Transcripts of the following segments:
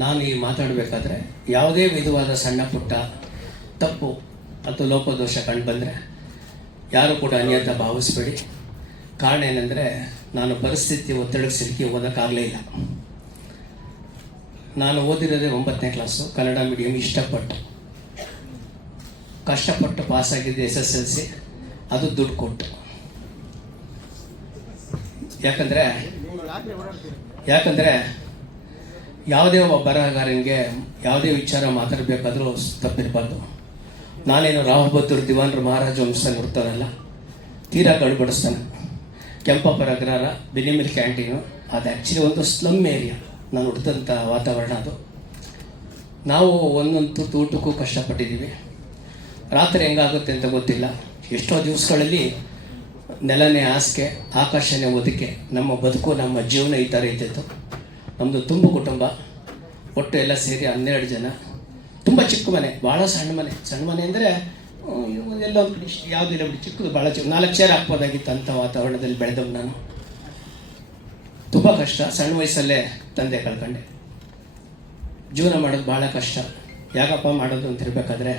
ನಾನು ಈ ಮಾತಾಡಬೇಕಾದ್ರೆ ಯಾವುದೇ ವಿಧವಾದ ಸಣ್ಣ ಪುಟ್ಟ ತಪ್ಪು ಅಥವಾ ಲೋಪದೋಷ ಕಂಡು ಬಂದರೆ ಯಾರು ಕೂಡ ಅನ್ಯತಾ ಭಾವಿಸಬೇಡಿ. ಕಾರಣ ಏನಂದರೆ ನಾನು ಪರಿಸ್ಥಿತಿ ಒತ್ತಡಕ್ಕೆ ಸಿಲುಕಿ ಓದೋಕ್ಕಾಗಲೇ ಇಲ್ಲ. ನಾನು ಓದಿರೋದೇ 9ನೇ ಕ್ಲಾಸು, ಕನ್ನಡ ಮೀಡಿಯಮ್. ಕಷ್ಟಪಟ್ಟು ಪಾಸಾಗಿದ್ದೆ SSLC, ಅದು ದುಡ್ಡು ಕೊಟ್ಟು. ಯಾಕಂದರೆ ಯಾವುದೇ ಒಬ್ಬ ಬರಹಗಾರನಿಗೆ ಯಾವುದೇ ವಿಚಾರ ಮಾತಾಡಬೇಕಾದ್ರೂ ತಪ್ಪಿರಬಾರ್ದು. ನಾನೇನು ರಾಹುಬತ್ತೂರು ದಿವಾನರು ಮಹಾರಾಜ ವಂಶದಲ್ಲಿ ಇರ್ತಾನಲ್ಲ, ತೀರಾ ಗಡಿಬಿಡಿಸ್ತಾನೆ. ಕೆಂಪಪ್ಪರ ಅಗ್ರಹಾರ, ಬಿನಿಮಿಲ್ ಕ್ಯಾಂಟೀನು, ಅದು ಆ್ಯಕ್ಚುಲಿ ಒಂದು ಸ್ಲಮ್ ಏರಿಯಾ. ನಾನು ಹುಟ್ಟಿದಂಥ ವಾತಾವರಣ ಅದು. ನಾವು ಒಂದೊಂದು ತುತ್ತು ಊಟಕ್ಕೂ ಕಷ್ಟಪಟ್ಟಿದ್ದೀವಿ. ರಾತ್ರಿ ಹೆಂಗಾಗುತ್ತೆ ಅಂತ ಗೊತ್ತಿಲ್ಲ. ಎಷ್ಟೋ ದಿವಸಗಳಲ್ಲಿ ನೆಲನೇ ಹಾಸಿಗೆ, ಆಕಾಶನೇ ಒದಕೆ, ನಮ್ಮ ಬದುಕು, ನಮ್ಮ ಜೀವನ ಈ ಥರ ಇದ್ದಿತ್ತು. ನಮ್ಮದು ತುಂಬ ಕುಟುಂಬ, ಒಟ್ಟು ಎಲ್ಲ ಸೇರಿ 12 ಜನ. ತುಂಬ ಚಿಕ್ಕ ಮನೆ, ಭಾಳ ಸಣ್ಣ ಮನೆ ಅಂದರೆ ಎಲ್ಲ ಒಂದು ಕಡೆ ಯಾವುದಿಲ್ಲ ಬಿಡಿ, ಚಿಕ್ಕದು, ಭಾಳ ಚಿಕ್ಕ. 4 ಚೇರ್ ಹಾಕ್ಬೋದಾಗಿತ್ತು. ಅಂಥ ವಾತಾವರಣದಲ್ಲಿ ಬೆಳೆದವು ನಾನು. ತುಂಬ ಕಷ್ಟ. ಸಣ್ಣ ವಯಸ್ಸಲ್ಲೇ ತಂದೆ ಕಳ್ಕೊಂಡೆ. ಜೀವನ ಮಾಡೋದು ಭಾಳ ಕಷ್ಟ. ಯಾಕಪ್ಪ ಮಾಡೋದು ಅಂತಿರ್ಬೇಕಾದ್ರೆ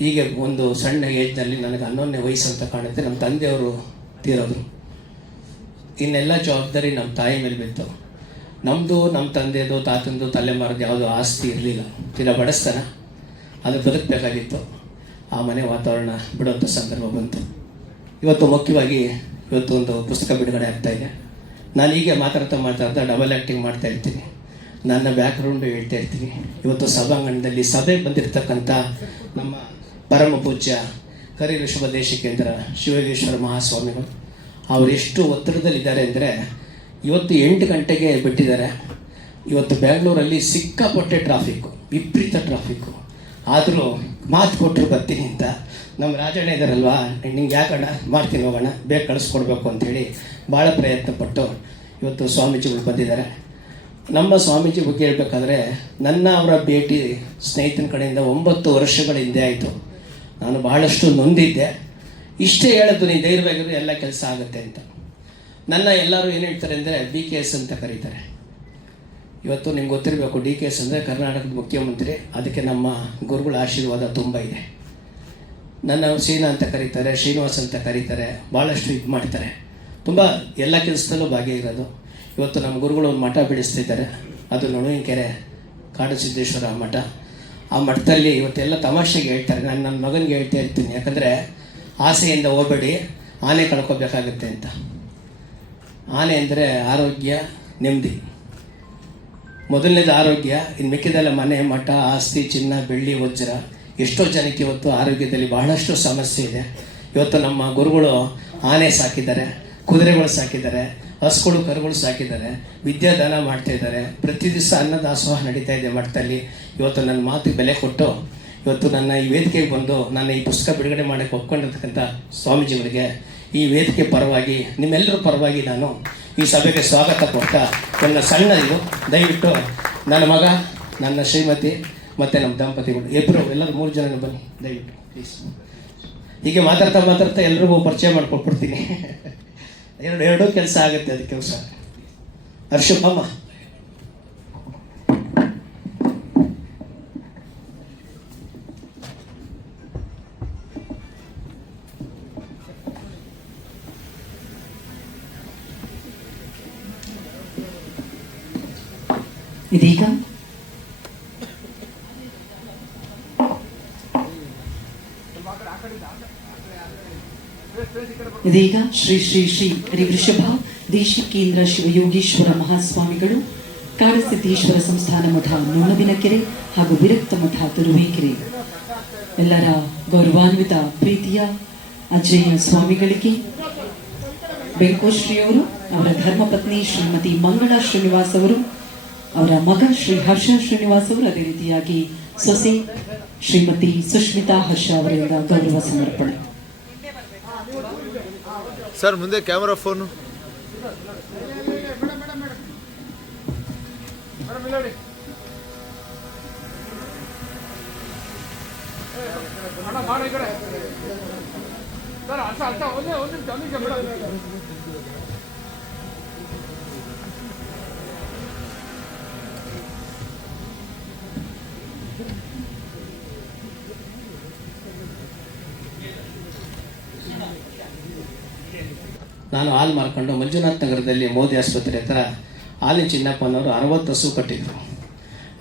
ಹೀಗೆ ಒಂದು ಸಣ್ಣ ಏಜ್ನಲ್ಲಿ ನನಗೆ 11ನೇ ವಯಸ್ಸು ಅಂತ ಕಾಣುತ್ತೆ. ನಮ್ಮ ತಂದೆಯವರು ತೀರೋದ್ರು. ಇನ್ನೆಲ್ಲ ಜವಾಬ್ದಾರಿ ನಮ್ಮ ತಾಯಿ ಮೇಲೆ ಬಿತ್ತು. ನಮ್ಮದು, ನಮ್ಮ ತಂದೆದು, ತಾತಂದು, ತಲೆಮಾರದು ಯಾವುದೋ ಆಸ್ತಿ ಇರಲಿಲ್ಲ. ತೀರಾ ಬಡಸ್ತಾನ, ಅದು ಬದುಕಬೇಕಾಗಿತ್ತು. ಆ ಮನೆ ವಾತಾವರಣ ಬಿಡುವಂಥ ಸಂದರ್ಭ ಬಂತು. ಇವತ್ತು ಮುಖ್ಯವಾಗಿ ಒಂದು ಪುಸ್ತಕ ಬಿಡುಗಡೆ ಆಗ್ತಾಯಿದೆ. ನಾನು ಹೀಗೆ ಮಾತಾಡ್ತಾ ಡಬಲ್ ಆ್ಯಕ್ಟಿಂಗ್ ಮಾಡ್ತಾ ಇರ್ತೀನಿ. ನನ್ನ ಬ್ಯಾಕ್ಗ್ರೌಂಡು ಹೇಳ್ತಾ ಇರ್ತೀನಿ. ಇವತ್ತು ಸಭಾಂಗಣದಲ್ಲಿ ಸಭೆಗೆ ಬಂದಿರತಕ್ಕಂಥ ನಮ್ಮ ಪರಮ ಪೂಜ್ಯ ಕರಿಋಷಭ ದೇಶಿಕೇಂದ್ರ ಶಿವಯೋಗೇಶ್ವರ ಮಹಾಸ್ವಾಮಿಗಳು ಅವರೆಷ್ಟು ಒತ್ತಡದಲ್ಲಿದ್ದಾರೆ ಅಂದರೆ, ಇವತ್ತು 8 ಗಂಟೆಗೆ ಬಿಟ್ಟಿದ್ದಾರೆ. ಇವತ್ತು ಬೆಂಗಳೂರಲ್ಲಿ ಸಿಕ್ಕಾಪಟ್ಟೆ ಟ್ರಾಫಿಕ್ಕು, ವಿಪರೀತ ಟ್ರಾಫಿಕ್ಕು. ಆದರೂ ಮಾತು ಕೊಟ್ಟರು ಬರ್ತೀನಿ ಅಂತ. ನಮ್ಮ ರಾಜಣ್ಣ ಇದ್ದಾರಲ್ವಾ, ನಿಂಗೆ ಯಾಕಣ್ಣ, ಮಾಡ್ತೀನಿ ಹೋಗೋಣ, ಬೇಗ ಕಳಿಸ್ಕೊಡ್ಬೇಕು ಅಂಥೇಳಿ ಭಾಳ ಪ್ರಯತ್ನಪಟ್ಟು ಇವತ್ತು ಸ್ವಾಮೀಜಿಗಳು ಬಂದಿದ್ದಾರೆ. ನಮ್ಮ ಸ್ವಾಮೀಜಿ ಬಗ್ಗೆ ಹೇಳಬೇಕಾದ್ರೆ, ಅವರ ಭೇಟಿ ಸ್ನೇಹಿತನ ಕಡೆಯಿಂದ 9 ವರ್ಷಗಳ ಹಿಂದೆ ಆಯಿತು. ನಾನು ಬಹಳಷ್ಟು ನೊಂದಿದ್ದೆ. ಇಷ್ಟೇ ಹೇಳೋದು, ನೀನು ಧೈರ್ಯವಾಗಿರೋ ಎಲ್ಲ ಕೆಲಸ ಆಗುತ್ತೆ ಅಂತ. ಎಲ್ಲರೂ ಏನು ಹೇಳ್ತಾರೆ ಅಂದರೆ DKS ಅಂತ ಕರೀತಾರೆ. ಇವತ್ತು ನಿಮ್ಗೆ ಗೊತ್ತಿರಬೇಕು, DKS ಅಂದರೆ ಕರ್ನಾಟಕದ ಮುಖ್ಯಮಂತ್ರಿ. ಅದಕ್ಕೆ ನಮ್ಮ ಗುರುಗಳ ಆಶೀರ್ವಾದ ತುಂಬ ಇದೆ. ಸೀನಾ ಅಂತ ಕರೀತಾರೆ, ಶ್ರೀನಿವಾಸ್ ಅಂತ ಕರೀತಾರೆ. ಭಾಳಷ್ಟು ಇದು ಮಾಡ್ತಾರೆ. ತುಂಬ ಎಲ್ಲ ಕೆಲಸದಲ್ಲೂ ಭಾಗಿಯಾಗಿರೋದು. ಇವತ್ತು ನಮ್ಮ ಗುರುಗಳು ಒಂದು ಮಠ ಬಿಡಿಸ್ತಿದ್ದಾರೆ. ಅದು ನೊಣವಿನಕೆರೆ ಕಾಡು ಸಿದ್ದೇಶ್ವರ ಮಠ. ಆ ಮಠದಲ್ಲಿ ಇವತ್ತೆಲ್ಲ ತಮಾಷೆಗೆ ಹೇಳ್ತಾರೆ. ನಾನು ನನ್ನ ಮಗನಿಗೆ ಹೇಳ್ತಾ ಇರ್ತೀನಿ, ಯಾಕಂದರೆ ಆಸೆಯಿಂದ ಹೋಗಬೇಡಿ, ಆನೆ ಕಳ್ಕೊಬೇಕಾಗತ್ತೆ ಅಂತ. ಆನೆ ಅಂದರೆ ಆರೋಗ್ಯ, ನೆಮ್ಮದಿ. ಮೊದಲನೇದು ಆರೋಗ್ಯ. ಇನ್ನು ಮಿಕ್ಕಿದೆಲ್ಲ ಮನೆ, ಮಠ, ಆಸ್ತಿ, ಚಿನ್ನ, ಬೆಳ್ಳಿ, ವಜ್ರ. ಎಷ್ಟೋ ಜನಕ್ಕೆ ಇವತ್ತು ಆರೋಗ್ಯದಲ್ಲಿ ಬಹಳಷ್ಟು ಸಮಸ್ಯೆ ಇದೆ. ಇವತ್ತು ನಮ್ಮ ಗುರುಗಳು ಆನೆ ಸಾಕಿದ್ದಾರೆ, ಕುದುರೆಗಳು ಸಾಕಿದ್ದಾರೆ, ಹಸುಗಳು, ಕರುಗಳು ಸಾಕಿದ್ದಾರೆ, ವಿದ್ಯಾದಾನ ಮಾಡ್ತಾಯಿದ್ದಾರೆ. ಪ್ರತಿ ದಿವಸ ಅನ್ನದಾಸೋಹ ನಡೀತಾ ಇದೆ ಮಠದಲ್ಲಿ. ಇವತ್ತು ನನ್ನ ಮಾತಿಗೆ ಬೆಲೆ ಕೊಟ್ಟು ಇವತ್ತು ನನ್ನ ಈ ವೇದಿಕೆಗೆ ಬಂದು ನನ್ನ ಈ ಪುಸ್ತಕ ಬಿಡುಗಡೆ ಮಾಡೋಕ್ಕೆ ಒಪ್ಕೊಂಡಿರ್ತಕ್ಕಂಥ ಸ್ವಾಮೀಜಿಯವರಿಗೆ ಈ ವೇದಿಕೆ ಪರವಾಗಿ, ನಿಮ್ಮೆಲ್ಲರ ಪರವಾಗಿ ನಾನು ಈ ಸಭೆಗೆ ಸ್ವಾಗತ ಕೊಡ್ತಾ, ನನ್ನ ಸಣ್ಣ ಇದು ದಯವಿಟ್ಟು ನನ್ನ ಮಗ, ನನ್ನ ಶ್ರೀಮತಿ ಮತ್ತು ನಮ್ಮ ದಂಪತಿಗಳು ಎಲ್ಲರೂ 3 ಜನ ಬನ್ನಿ ದಯವಿಟ್ಟು ಪ್ಲೀಸ್. ಹೀಗೆ ಮಾತಾಡ್ತಾ ಎಲ್ರಿಗೂ ಪರಿಚಯ ಮಾಡಿಕೊಟ್ಬಿಡ್ತೀನಿ. ಎರಡೂ ಕೆಲಸ ಆಗುತ್ತೆ ಅದಕ್ಕೆ ಕೆಲಸ. ಹರ್ಷಪ್ಪಮ್ಮ, ಇದೀಗ ಶ್ರೀ ಶ್ರೀ ಶ್ರೀ ಹರಿವೃಷಭ ದೇಶಿಕೇಂದ್ರ ಶಿವಯೋಗೀಶ್ವರ ಮಹಾಸ್ವಾಮಿಗಳು, ಕಾಡಸಿದ್ದೇಶ್ವರ ಸಂಸ್ಥಾನ ಮಠ ನೊಣವಿನಕೆರೆ ಹಾಗೂ ವಿರಕ್ತ ಮಠ ತುರುವೇಕೆರೆ ಎಲ್ಲರ ಗೌರವಾನ್ವಿತ ಪ್ರೀತಿಯ ಅಜ್ಜಯ್ಯ ಸ್ವಾಮಿಗಳಿಗೆ ಬೆಂಕೋಶ್ರೀಯವರು, ಅವರ ಧರ್ಮಪತ್ನಿ ಶ್ರೀಮತಿ ಮಂಗಳಾ ಶ್ರೀನಿವಾಸ್ ಅವರು, ಅವರ ಮಗ ಶ್ರೀ ಹರ್ಷ ಶ್ರೀನಿವಾಸ್ ಅವರು, ಅದೇ ರೀತಿಯಾಗಿ ಸೊಸೆ ಶ್ರೀಮತಿ ಸುಷ್ಮಿತಾ ಹರ್ಷ ಅವರಿಂದ ಗೌರವ ಸಮರ್ಪಣೆ. ಸರ್ ಮುಂದೆ ಕ್ಯಾಮರಾ ಫೋನು ನಾನು ಹಾಲು ಮಾರ್ಕೊಂಡು ಮಂಜುನಾಥ್ ನಗರದಲ್ಲಿ ಮೋದಿ ಆಸ್ಪತ್ರೆ ಹತ್ರ ಹಾಲಿನ ಚಿನ್ನಪ್ಪನವರು 60 ಹಸು ಕಟ್ಟಿದ್ರು.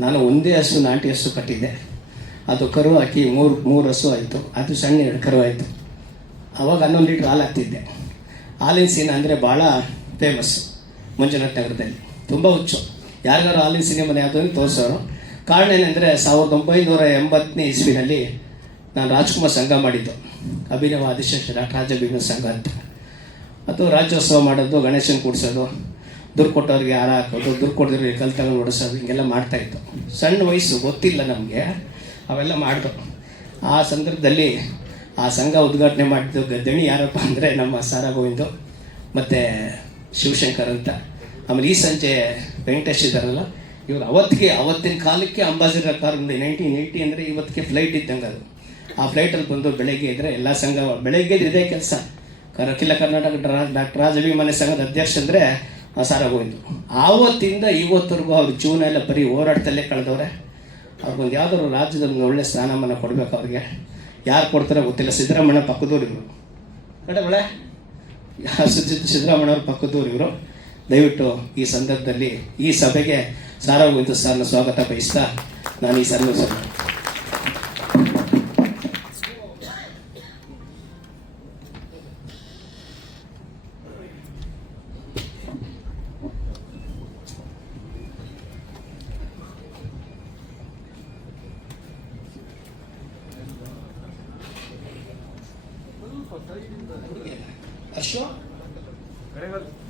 ನಾನು ಒಂದೇ ಹಸು ನಾಟಿ ಹಸು ಕಟ್ಟಿದ್ದೆ. ಅದು ಕರು ಹಾಕಿ ಮೂರು ಹಸು ಆಯಿತು. ಅದು ಸಣ್ಣ 2 ಕರು ಆಯಿತು. ಆವಾಗ 11 ಲೀಟ್ರ್ ಹಾಲು ಹಾಕ್ತಿದ್ದೆ. ಹಾಲಿನ ಸೀನ ಅಂದರೆ ಭಾಳ ಫೇಮಸ್ಸು ಮಂಜುನಾಥ್ ನಗರದಲ್ಲಿ, ತುಂಬ ಹುಚ್ಚು. ಯಾರಿಗಾರು ಹಾಲಿನ ಸಿನಿಮಾನೆ ಯಾವುದನ್ನು ತೋರಿಸೋರು. ಕಾರಣ ಏನಂದರೆ 1980ನೇ ಇಸ್ವಿನಲ್ಲಿ ನಾನು ರಾಜ್ಕುಮಾರ್ ಸಂಘ ಮಾಡಿದ್ದು, ಅಭಿನವ ಆದಿಶೇಷ ರಾಜ ಅಭಿನವ ಸಂಘ ಅಂತ. ಅದು ರಾಜ್ಯೋತ್ಸವ ಮಾಡೋದು, ಗಣೇಶನ ಕೂಡಿಸೋದು, ದುಡ್ಡು ಕೊಟ್ಟವ್ರಿಗೆ ಹಾರ ಹಾಕೋದು, ದುಡ್ಡು ಕೊಡೋರಿಗೆ ಕಲ್ ತಗೊಂಡು ಓಡಿಸೋದು, ಹಿಂಗೆಲ್ಲ ಮಾಡ್ತಾಯಿತ್ತು. ಸಣ್ಣ ವಯಸ್ಸು, ಗೊತ್ತಿಲ್ಲ ನಮಗೆ, ಅವೆಲ್ಲ ಮಾಡಿದ್ರು. ಆ ಸಂದರ್ಭದಲ್ಲಿ ಆ ಸಂಘ ಉದ್ಘಾಟನೆ ಮಾಡಿದ್ದು ದಣಿ ಯಾರಪ್ಪ ಅಂದರೆ ನಮ್ಮ ಸಾರಾ ಗೋವಿಂದು ಮತ್ತು ಶಿವಶಂಕರ್ ಅಂತ. ಆಮೇಲೆ ಈ ಸಂಜೆ ವೆಂಕಟೇಶ್ ಇದ್ದಾರಲ್ಲ, ಇವರು ಅವತ್ತಿನ ಕಾಲಕ್ಕೆ ಅಂಬಾಸಿಡರ್ ಕಾರ್ 1980 ಅಂದರೆ ಇವತ್ತಿಗೆ ಫ್ಲೈಟ್ ಇದ್ದಂಗೆ ಅದು. ಆ ಫ್ಲೈಟಲ್ಲಿ ಬಂದು ಬೆಳಗ್ಗೆ ಇದ್ದರೆ ಎಲ್ಲ ಸಂಘ ಬೆಳಗ್ಗೆ ಇದೇ ಕೆಲಸ. ಅಖಿಲ ಕರ್ನಾಟಕ ಡಾಕ್ಟರ್ ರಾಜ ಅಭಿಮಾನಿ ಸಂಘದ ಅಧ್ಯಕ್ಷ ಅಂದರೆ ಸಾರಾ ಗೋವಿಂದು. ಆವತ್ತಿಂದ ಇವತ್ತರೆಗೂ ಅವ್ರ ಜೀವನ ಎಲ್ಲ ಬರೀ ಹೋರಾಟದಲ್ಲೇ ಕಳೆದವ್ರೆ. ಅವ್ರಿಗೊಂದು ಯಾವುದಾದ್ರು ರಾಜ್ಯದಲ್ಲಿ ಒಳ್ಳೆ ಸ್ಥಾನಮಾನ ಕೊಡಬೇಕು. ಅವ್ರಿಗೆ ಯಾರು ಕೊಡ್ತಾರೋ ಗೊತ್ತಿಲ್ಲ. ಸಿದ್ದರಾಮಯ್ಯ ಪಕ್ಕದವ್ರು ಇವರು, ಕಡೆ ಸಿದ್ದರಾಮಯ್ಯವ್ರ ಪಕ್ಕದವ್ರು ಇವರು. ದಯವಿಟ್ಟು ಈ ಸಂದರ್ಭದಲ್ಲಿ ಈ ಸಭೆಗೆ ಸಾರಾ ಗೋವಿಂದು ಸರ್ನ ಸ್ವಾಗತ ಬಯಸ್ತಾ ನಾನು ಈ ಸರ್ನ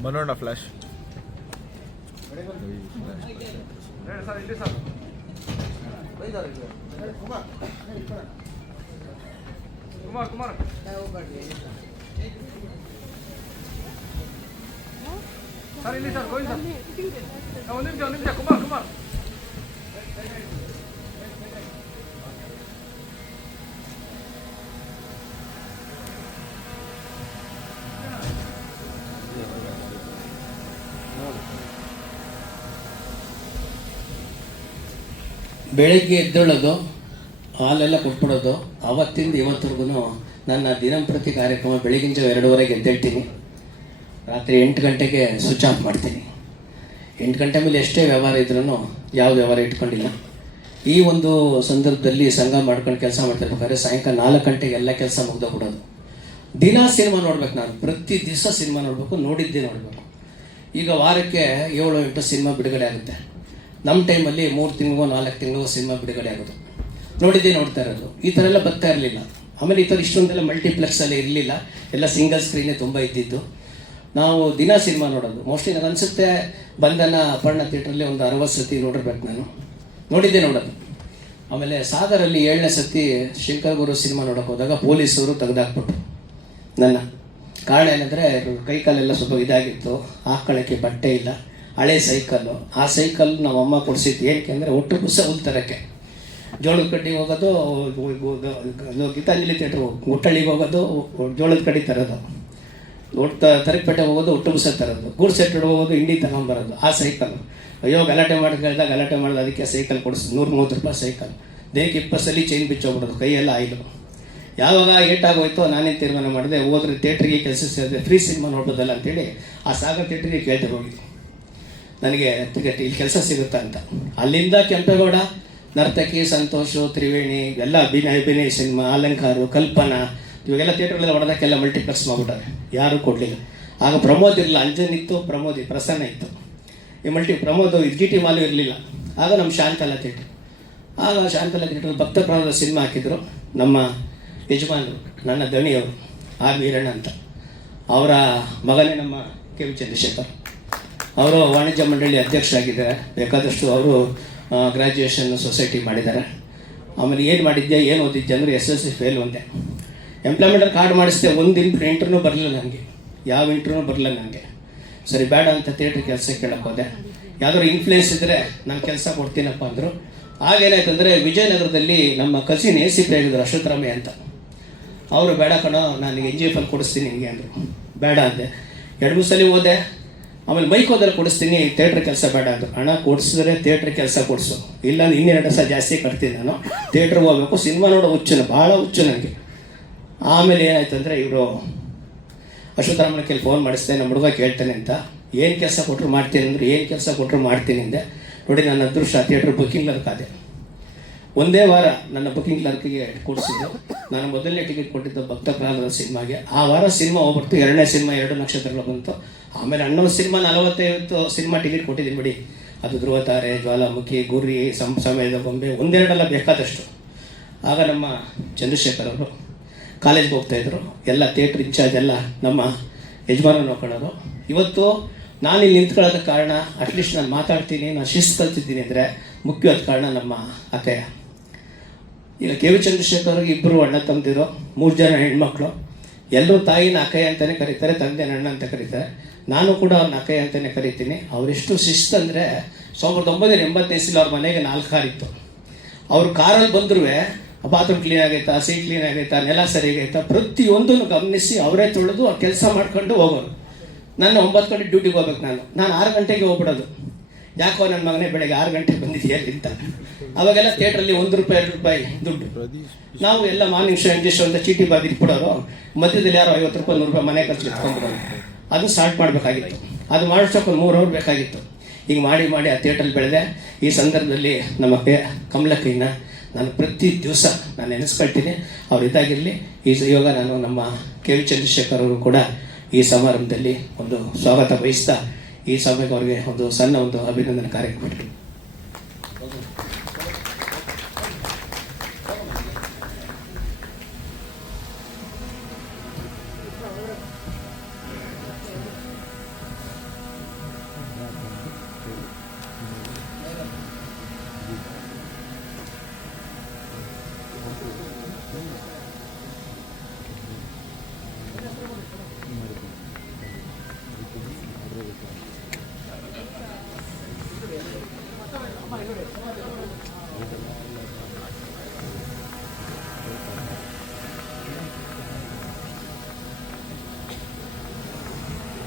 ಮನೋಣ್ಣ ಫ್ಲಾಶ್. ಕುಮಾರ್ ಸರ್ ಇಲ್ಲಿ ಸರ್ ಗೋವಿಂದ ಒಂದು ನಿಮಿಷ ಕುಮಾರ್ ಬೆಳಗ್ಗೆ ಎದ್ದೇಳೋದು, ಹಾಲೆಲ್ಲ ಕೊಟ್ಬಿಡೋದು. ಆವತ್ತಿಂದ ಇವತ್ತರೆಗೂ ನನ್ನ ದಿನಂಪ್ರತಿ ಕಾರ್ಯಕ್ರಮ ಬೆಳಗಿನ ಜಾವ 2:30ಗೆ ಎದ್ದೇಳ್ತೀನಿ. ರಾತ್ರಿ 8 ಗಂಟೆಗೆ ಸ್ವಿಚ್ ಆಫ್ ಮಾಡ್ತೀನಿ. 8 ಗಂಟೆ ಮೇಲೆ ಎಷ್ಟೇ ವ್ಯವಹಾರ ಇದ್ರೂ ಯಾವ ವ್ಯವಹಾರ ಇಟ್ಕೊಂಡಿಲ್ಲ. ಈ ಒಂದು ಸಂದರ್ಭದಲ್ಲಿ ಸಂಘ ಮಾಡ್ಕೊಂಡು ಕೆಲಸ ಮಾಡ್ತಿರ್ಬೇಕಾದ್ರೆ ಸಾಯಂಕಾಲ 4 ಗಂಟೆಗೆ ಎಲ್ಲ ಕೆಲಸ ಮುಗ್ದೋಗ್ಬಿಡೋದು. ದಿನ ಸಿನಿಮಾ ನೋಡ್ಬೇಕು. ನಾನು ಪ್ರತಿ ದಿವಸ ಸಿನಿಮಾ ನೋಡಬೇಕು, ನೋಡಿದ್ದೇ ನೋಡಬೇಕು. ಈಗ ವಾರಕ್ಕೆ 7-8 ಸಿನಿಮಾ ಬಿಡುಗಡೆ ಆಗುತ್ತೆ. ನಮ್ಮ ಟೈಮಲ್ಲಿ 3 ತಿಂಗಳಿಗೋ 4 ತಿಂಗಳಿಗೋ ಸಿನಿಮಾ ಬಿಡುಗಡೆ ಆಗೋದು. ನೋಡಿದ್ದೇ ನೋಡ್ತಾ ಇರೋದು. ಈ ಥರ ಎಲ್ಲ ಬರ್ತಾ ಇರಲಿಲ್ಲ. ಆಮೇಲೆ ಈ ಥರ ಇಷ್ಟೊಂದೆಲ್ಲ ಮಲ್ಟಿಪ್ಲೆಕ್ಸಲ್ಲಿ ಇರಲಿಲ್ಲ, ಎಲ್ಲ ಸಿಂಗಲ್ ಸ್ಕ್ರೀನೇ ತುಂಬ ಇದ್ದಿದ್ದು. ನಾವು ದಿನ ಸಿನಿಮಾ ನೋಡೋದು. ಮೋಸ್ಟ್ಲಿ ನನಗೆ ಅನಿಸುತ್ತೆ ಬಂಧನ ಅಪರ್ಣ ಥಿಯೇಟ್ರಲ್ಲಿ ಒಂದು 60 ಸತಿ ನೋಡಿರ್ಬೇಕು. ನಾನು ನೋಡಿದ್ದೇ ನೋಡೋದು. ಆಮೇಲೆ ಸಾಗರಲ್ಲಿ 7ನೇ ಸತಿ ಶಂಕರ್ ಗುರು ಸಿನಿಮಾ ನೋಡೋಕೆ ಹೋದಾಗ ಪೊಲೀಸರು ತೆಗೆದಾಕ್ಬಿಟ್ರು ನನ್ನ. ಕಾರಣ ಏನಂದರೆ ಕೈಕಾಲೆಲ್ಲ ಸ್ವಲ್ಪ ಇದಾಗಿತ್ತು, ಹಾಕ್ಕೊಳ್ಳೋಕ್ಕೆ ಬಟ್ಟೆ ಇಲ್ಲ, ಹಳೆ ಸೈಕಲ್ಲು. ಆ ಸೈಕಲ್ ನಮ್ಮ ಅಮ್ಮ ಕೊಡಿಸಿದ್ದು ಏನಕ್ಕೆ ಅಂದರೆ ಒಟ್ಟು ಪುಸ ಹುಲ್ತರಕ್ಕೆ. ಜೋಳದ ಕಡ್ಡಿಗೆ ಹೋಗೋದು, ಗೀತಾಂಜಲಿ ಥಿಯೇಟ್ರ್ ಹುಟ್ಟಳ್ಳಿಗೆ ಹೋಗೋದು, ಜೋಳದ ಕಡ್ಡಿ ತರೋದು, ತರಕಪೇಟೆಗೆ ಹೋಗೋದು, ಒಟ್ಟು ಪುಸ ತರೋದು, ಗೂಡ್ ಸೆಟ್ ಹೋಗೋದು, ಇಂಡಿ ತಗೊಂಬರೋದು. ಆ ಸೈಕಲ್ ಅಯ್ಯೋ ಗಲಾಟೆ ಮಾಡಿದ ಅದಕ್ಕೆ ಸೈಕಲ್ ಕೊಡಿಸೋದು. 130 ರೂಪಾಯಿ ಸೈಕಲ್. ದೇಹಕ್ಕೆ 20 ಸಲ ಚೈನ್ ಬಿಚ್ಚೋಗ್ಬಿಡೋದು, ಕೈಯೆಲ್ಲ ಆಯಿಲು. ಯಾವಾಗ ಏಟಾಗೋಯ್ತೋ ನಾನೇ ತೀರ್ಮಾನ ಮಾಡಿದೆ, ಹೋದ್ರೆ ಥಿಯೇಟ್ರಿಗೆ ಕೆಲಸ ಸೇರಿದೆ, ಫ್ರೀ ಸಿನಿಮಾ ನೋಡ್ಬೋದಲ್ಲ ಅಂತೇಳಿ ಆ ಸಾಗರ್ ಥಿಯೇಟ್ರಿಗೆ ಕೇಳ್ತಾರೆ ಹೋಗಿ, ನನಗೆ ಟಿಕೆಟ್ ಇಲ್ಲಿ ಕೆಲಸ ಸಿಗುತ್ತಾ ಅಂತ. ಅಲ್ಲಿಂದ ಕೆಂಪೇಗೌಡ, ನರ್ತಕಿ, ಸಂತೋಷು, ತ್ರಿವೇಣಿ ಎಲ್ಲ ಅಭಿನಯ ಸಿನಿಮಾ, ಅಲಂಕಾರು, ಕಲ್ಪನಾ ಇವಾಗೆಲ್ಲ ಥಿಯೇಟ್ರ್ಗಳೆಲ್ಲ ಹೊಡೆದಕ್ಕೆಲ್ಲ ಮಲ್ಟಿಪ್ಲೆಕ್ಸ್ ಮಾಡಿಬಿಟ್ಟಾರೆ. ಯಾರೂ ಕೊಡಲಿಲ್ಲ. ಆಗ ಪ್ರಮೋದ್ ಇರಲಿಲ್ಲ, ಅಂಜನ್ ಇತ್ತು, ಪ್ರಸನ್ನ ಇತ್ತು. ಈ ಪ್ರಮೋದ್ GT ಮಾಲು ಇರಲಿಲ್ಲ. ಆಗ ನಮ್ಮ ಶಾಂತಲಾ ಥಿಯೇಟ್ರ್, ಶಾಂತಲಾ ಥಿಯೇಟ್ರಲ್ಲಿ ಭಕ್ತ ಪ್ರಾಣದ ಸಿನಿಮಾ ಹಾಕಿದ್ರು. ನಮ್ಮ ಯಜಮಾನರು ನನ್ನ ದಣಿಯವರು ಆರ್ ವೀರಣ್ಣ ಅಂತ, ಅವರ ಮಗನೇ ನಮ್ಮ ಕೆ ವಿ ಚಂದ್ರಶೇಖರ್. ಅವರು ವಾಣಿಜ್ಯ ಮಂಡಳಿ ಅಧ್ಯಕ್ಷರಾಗಿದ್ದಾರೆ. ಬೇಕಾದಷ್ಟು ಅವರು ಗ್ರ್ಯಾಜುಯೇಷನ್ ಸೊಸೈಟಿ ಮಾಡಿದ್ದಾರೆ. ಆಮೇಲೆ ಏನು ಓದಿದ್ದೆ ಅಂದರೆ SSLC ಫೇಲ್ ಒಂದೇ. ಎಂಪ್ಲಾಯ್ಮೆಂಟಲ್ಲಿ ಕಾರ್ಡ್ ಮಾಡಿಸಿದೆ, ಒಂದು ಇಂಟ್ರ್ವ್ಯೂ ಬರಲಿಲ್ಲ ನನಗೆ, ಯಾವ ಇಂಟ್ರ್ವ್ಯೂ ಬರಲಿಲ್ಲ ನನಗೆ. ಸರಿ ಬೇಡ ಅಂತ ಥಿಯೇಟ್ರ್ ಕೆಲಸ ಕೇಳಕ್ಕೆ ಹೋದೆ. ಯಾವ್ದಾದ್ರು ಇನ್ಫ್ಲೂಯೆನ್ಸ್ ಇದ್ದರೆ ನಾನು ಕೆಲಸ ಕೊಡ್ತೀನಪ್ಪ ಅಂದರು. ಆಗೇನಾಯ್ತು ಅಂದರೆ ವಿಜಯನಗರದಲ್ಲಿ ನಮ್ಮ ಕಸಿನ್ ACP ಆಗಿದ್ರು ಅಶ್ವತ್ಥರಾಮಯ್ಯ ಅಂತ. ಅವರು ಬೇಡ ಕಣೋ, ನಾನು NGF ಅಲ್ಲಿ ಕೊಡಿಸ್ತೀನಿ ನಿಮಗೆ ಅಂದರು. ಬೇಡ ಅಂದೆ. 2-3 ಸಲ ಹೋದೆ. ಆಮೇಲೆ ಬೈಕೋದಲ್ಲಿ ಕೊಡಿಸ್ತೀನಿ, ಥಿಯೇಟ್ರ್ ಕೆಲಸ ಬೇಡ ಅಂದರು. ಹಣ ಕೊಡಿಸಿದ್ರೆ ಥಿಯೇಟ್ರ್ ಕೆಲಸ ಕೊಡಿಸು, ಇಲ್ಲ 2 ಸಲ ಜಾಸ್ತಿ ಕಟ್ತೀನಿ ನಾನು. ಥಿಯೇಟ್ರಿಗೆ ಹೋಗ್ಬೇಕು, ಸಿನಿಮಾ ನೋಡೋ ಹುಚ್ಚು, ಭಾಳ ಹುಚ್ಚು ನನಗೆ. ಆಮೇಲೆ ಏನಾಯ್ತು ಅಂದರೆ ಇವರು ಅಶ್ವತ್ಥರಾಮನ ಕೈಲಿ ಫೋನ್ ಮಾಡಿಸ್ದೆ, ನಮ್ಮ ಹುಡುಗ ಕೇಳ್ತಾನೆ ಅಂತ. ಏನು ಕೆಲಸ ಕೊಟ್ಟರು ಮಾಡ್ತೀನಿ ಅಂದ್ರೆ, ಏನು ಕೆಲಸ ಕೊಟ್ಟರು ಮಾಡ್ತೀನಿ ಅಂದೆ. ನೋಡಿ, ನನ್ನ ಅದೃಷ್ಟ ಥಿಯೇಟ್ರ್ ಬುಕ್ಕಿಂಗ್ ಕ್ಲರ್ಕ್ ಆದೆ. ಒಂದೇ ವಾರ ನನ್ನ ಬುಕ್ಕಿಂಗ್ ಕ್ಲರ್ಕಿಗೆ ಕೊಡಿಸಿದ್ದು. ನಾನು ಮೊದಲನೇ ಟಿಕೆಟ್ ಕೊಟ್ಟಿದ್ದು ಭಕ್ತ ಪ್ರಹ್ಲಾದ ಸಿನಿಮಾಗೆ. ಆ ವಾರ ಸಿನಿಮಾ ಹೋಗ್ಬಿಡ್ತು. ಎರಡನೇ ಸಿನಿಮಾ 2 ನಕ್ಷತ್ರಗಳು ಬಂತು. ಆಮೇಲೆ 11 ಸಿನಿಮಾ 45 ಸಿನಿಮಾ ಟಿಕೆಟ್ ಕೊಟ್ಟಿದ್ದೀನಿ ಬಿಡಿ. ಅದು ಧ್ರುವತಾರೆ, ಜ್ವಾಲಾಮುಖಿ, ಗುರಿ, ಸಮಯದ ಗೊಂಬೆ, ಒಂದೆರಡಲ್ಲ ಬೇಕಾದಷ್ಟು. ಆಗ ನಮ್ಮ ಚಂದ್ರಶೇಖರ್ ಅವರು ಕಾಲೇಜ್ಗೆ ಹೋಗ್ತಾಯಿದ್ರು. ಎಲ್ಲ ಥಿಯೇಟ್ರ್ ಇನ್ಚಾರ್ಜ್ ಎಲ್ಲ ನಮ್ಮ ಯಜಮಾನ ನೋಡ್ಕೊಳ್ಳೋರು. ಇವತ್ತು ನಾನು ಇಲ್ಲಿ ನಿಂತ್ಕೊಳ್ಳೋದ ಕಾರಣ, ಅಟ್ಲೀಸ್ಟ್ ನಾನು ಮಾತಾಡ್ತೀನಿ, ನಾನು ಶಿಸ್ತು ಕಲ್ತಿದ್ದೀನಿ ಅಂದರೆ ಮುಖ್ಯವಾದ ಕಾರಣ ನಮ್ಮ ಅಕ್ಕಯ್ಯ. ಈಗ ಕೆ ವಿ ಚಂದ್ರಶೇಖರ್ ಅವ್ರಿಗೆ 2 ಅಣ್ಣ ತಮ್ಮದಿರು, 3 ಜನ ಹೆಣ್ಮಕ್ಳು. ಎಲ್ಲರೂ ತಾಯಿನ ಅಕ್ಕಯ್ಯ ಅಂತಲೇ ಕರೀತಾರೆ, ತಂದೆ ಅಣ್ಣ ಅಂತ ಕರೀತಾರೆ. ನಾನು ಕೂಡ ಅವ್ರನ್ನ ಅಕ್ಕಯ್ಯ ಅಂತಲೇ ಕರಿತೀನಿ. ಅವರೆಷ್ಟು ಶಿಸ್ತು ಅಂದರೆ 1985 ಅವ್ರ ಮನೆಗೆ 4 ಕಾರ್ ಇತ್ತು. ಅವ್ರು ಕಾರಲ್ಲಿ ಬಂದರೂ ಬಾತ್ರೂಮ್ ಕ್ಲೀನ್ ಆಗೈತಾ, ಸೀಟ್ ಕ್ಲೀನ್ ಆಗೈತಾ, ನೆಲ ಸರಿಯಾಗೈತಾ, ಪ್ರತಿಯೊಂದನ್ನು ಗಮನಿಸಿ ಅವರೇ ತೊಳೆದು ಆ ಕೆಲಸ ಮಾಡ್ಕೊಂಡು ಹೋಗೋರು. ನಾನು 9 ಗಂಟೆ ಡ್ಯೂಟಿಗೆ ಹೋಗ್ಬೇಕು. ನಾನು 6 ಗಂಟೆಗೆ ಹೋಗ್ಬಿಡೋದು. ಯಾಕೋ ನನ್ನ ಮಗನೇ ಬೆಳಗ್ಗೆ 6 ಗಂಟೆಗೆ ಬಂದಿದೆಯಾ ಅಂತ. ಅವಾಗೆಲ್ಲ ಥಿಯೇಟ್ರಲ್ಲಿ ₹1 ₹2 ದುಡ್ಡು. ನಾವು ಎಲ್ಲ ಮಾರ್ನಿಂಗ್ ಶೋ ಇಂಜೆಕ್ಷನ್ ಅಂತ ಚೀಟಿ ಬಾಗಿ ಇಟ್ಬಿಡೋರು. ಮಧ್ಯದಲ್ಲಿ ಯಾರೋ ₹50 ₹100 ಮನೆ ಖರ್ಚು ಇಟ್ಕೊಂಡ್ಬಿಡೋರು. ಅದು ಸ್ಟಾರ್ಟ್ ಮಾಡಬೇಕಾಗಿತ್ತು. ಅದು ಮಾಡಿಸೋಕೆ 3 ಅವರ್ ಬೇಕಾಗಿತ್ತು. ಹಿಂಗೆ ಮಾಡಿ ಮಾಡಿ ಆ ಥಿಯೇಟ್ರಲ್ಲಿ ಬೆಳೆದೆ. ಈ ಸಂದರ್ಭದಲ್ಲಿ ನಮ್ಮ ಕಮಲಕ್ಕಯ್ಯನ ನಾನು ಪ್ರತಿ ದಿವಸ ನಾನು ನೆನೆಸ್ಕೊಳ್ತೀನಿ. ಅವ್ರು ಇದಾಗಿರಲಿ. ಇವಾಗ ನಾನು ನಮ್ಮ ಕೆ ವಿ ಚಂದ್ರಶೇಖರ್ ಅವರು ಕೂಡ ಈ ಸಮಾರಂಭದಲ್ಲಿ ಒಂದು ಸ್ವಾಗತ ಬಯಸ್ತಾ ಈ ಸಮಯಕ್ಕೆ ಅವರಿಗೆ ಒಂದು ಸಣ್ಣ ಅಭಿನಂದನೆ ಕಾರ್ಯಕ್ರಮ.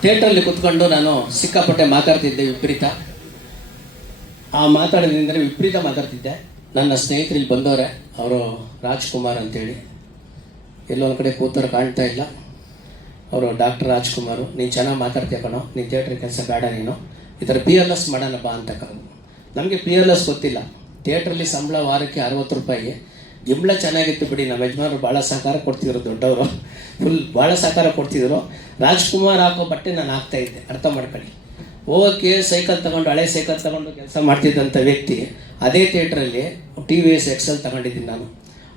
ಥಿಯೇಟ್ರಲ್ಲಿ ಕುತ್ಕೊಂಡು ನಾನು ಸಿಕ್ಕಾಪಟ್ಟೆ ಮಾತಾಡ್ತಿದ್ದೆ, ವಿಪರೀತ. ಆ ಮಾತಾಡೋದ್ರಿಂದರೆ ವಿಪರೀತ ಮಾತಾಡ್ತಿದ್ದೆ. ನನ್ನ ಸ್ನೇಹಿತರು ಇಲ್ಲಿ ಬಂದವರೆ, ಅವರು ರಾಜ್ಕುಮಾರ್ ಅಂತೇಳಿ, ಎಲ್ಲೊಂದು ಕಡೆ ಕೂತವ್ರು ಕಾಣ್ತಾ ಇಲ್ಲ. ಅವರು ಡಾಕ್ಟರ್ ರಾಜ್ಕುಮಾರು. ನೀನು ಚೆನ್ನಾಗಿ ಮಾತಾಡ್ತೀಯ ಕಣೋ, ನೀನು ಥಿಯೇಟ್ರ್ ಕೆಲಸ ಬೇಡ, ನೀನು ಈ ಥರ PLS ಮಾಡೋಣ ಬಾ ಅಂತ ಕರೆದು. ನಮಗೆ PLS ಗೊತ್ತಿಲ್ಲ. ಥಿಯೇಟ್ರಲ್ಲಿ ಸಂಬಳ ವಾರಕ್ಕೆ ₹60. ಗಿಂಬಳ ಚೆನ್ನಾಗಿತ್ತು ಬಿಡಿ. ನಮ್ಮ ಯಜಮಾನರು ಭಾಳ ಸಹಕಾರ ಕೊಡ್ತಿದ್ರು, ದೊಡ್ಡವರು ಫುಲ್ ಭಾಳ ಸಹಕಾರ ಕೊಡ್ತಿದ್ರು. ರಾಜ್ಕುಮಾರ್ ಹಾಕೋ ಬಟ್ಟೆ ನಾನು ಹಾಕ್ತಾಯಿದ್ದೆ, ಅರ್ಥ ಮಾಡ್ಕೊಳ್ಳಿ. ಹೋಗೋಕ್ಕೆ ಸೈಕಲ್ ತಗೊಂಡು, ಹಳೆ ಸೈಕಲ್ ತಗೊಂಡು ಕೆಲಸ ಮಾಡ್ತಿದ್ದಂಥ ವ್ಯಕ್ತಿ ಅದೇ ಥಿಯೇಟ್ರಲ್ಲಿ TVS XL ತಗೊಂಡಿದ್ದೀನಿ ನಾನು.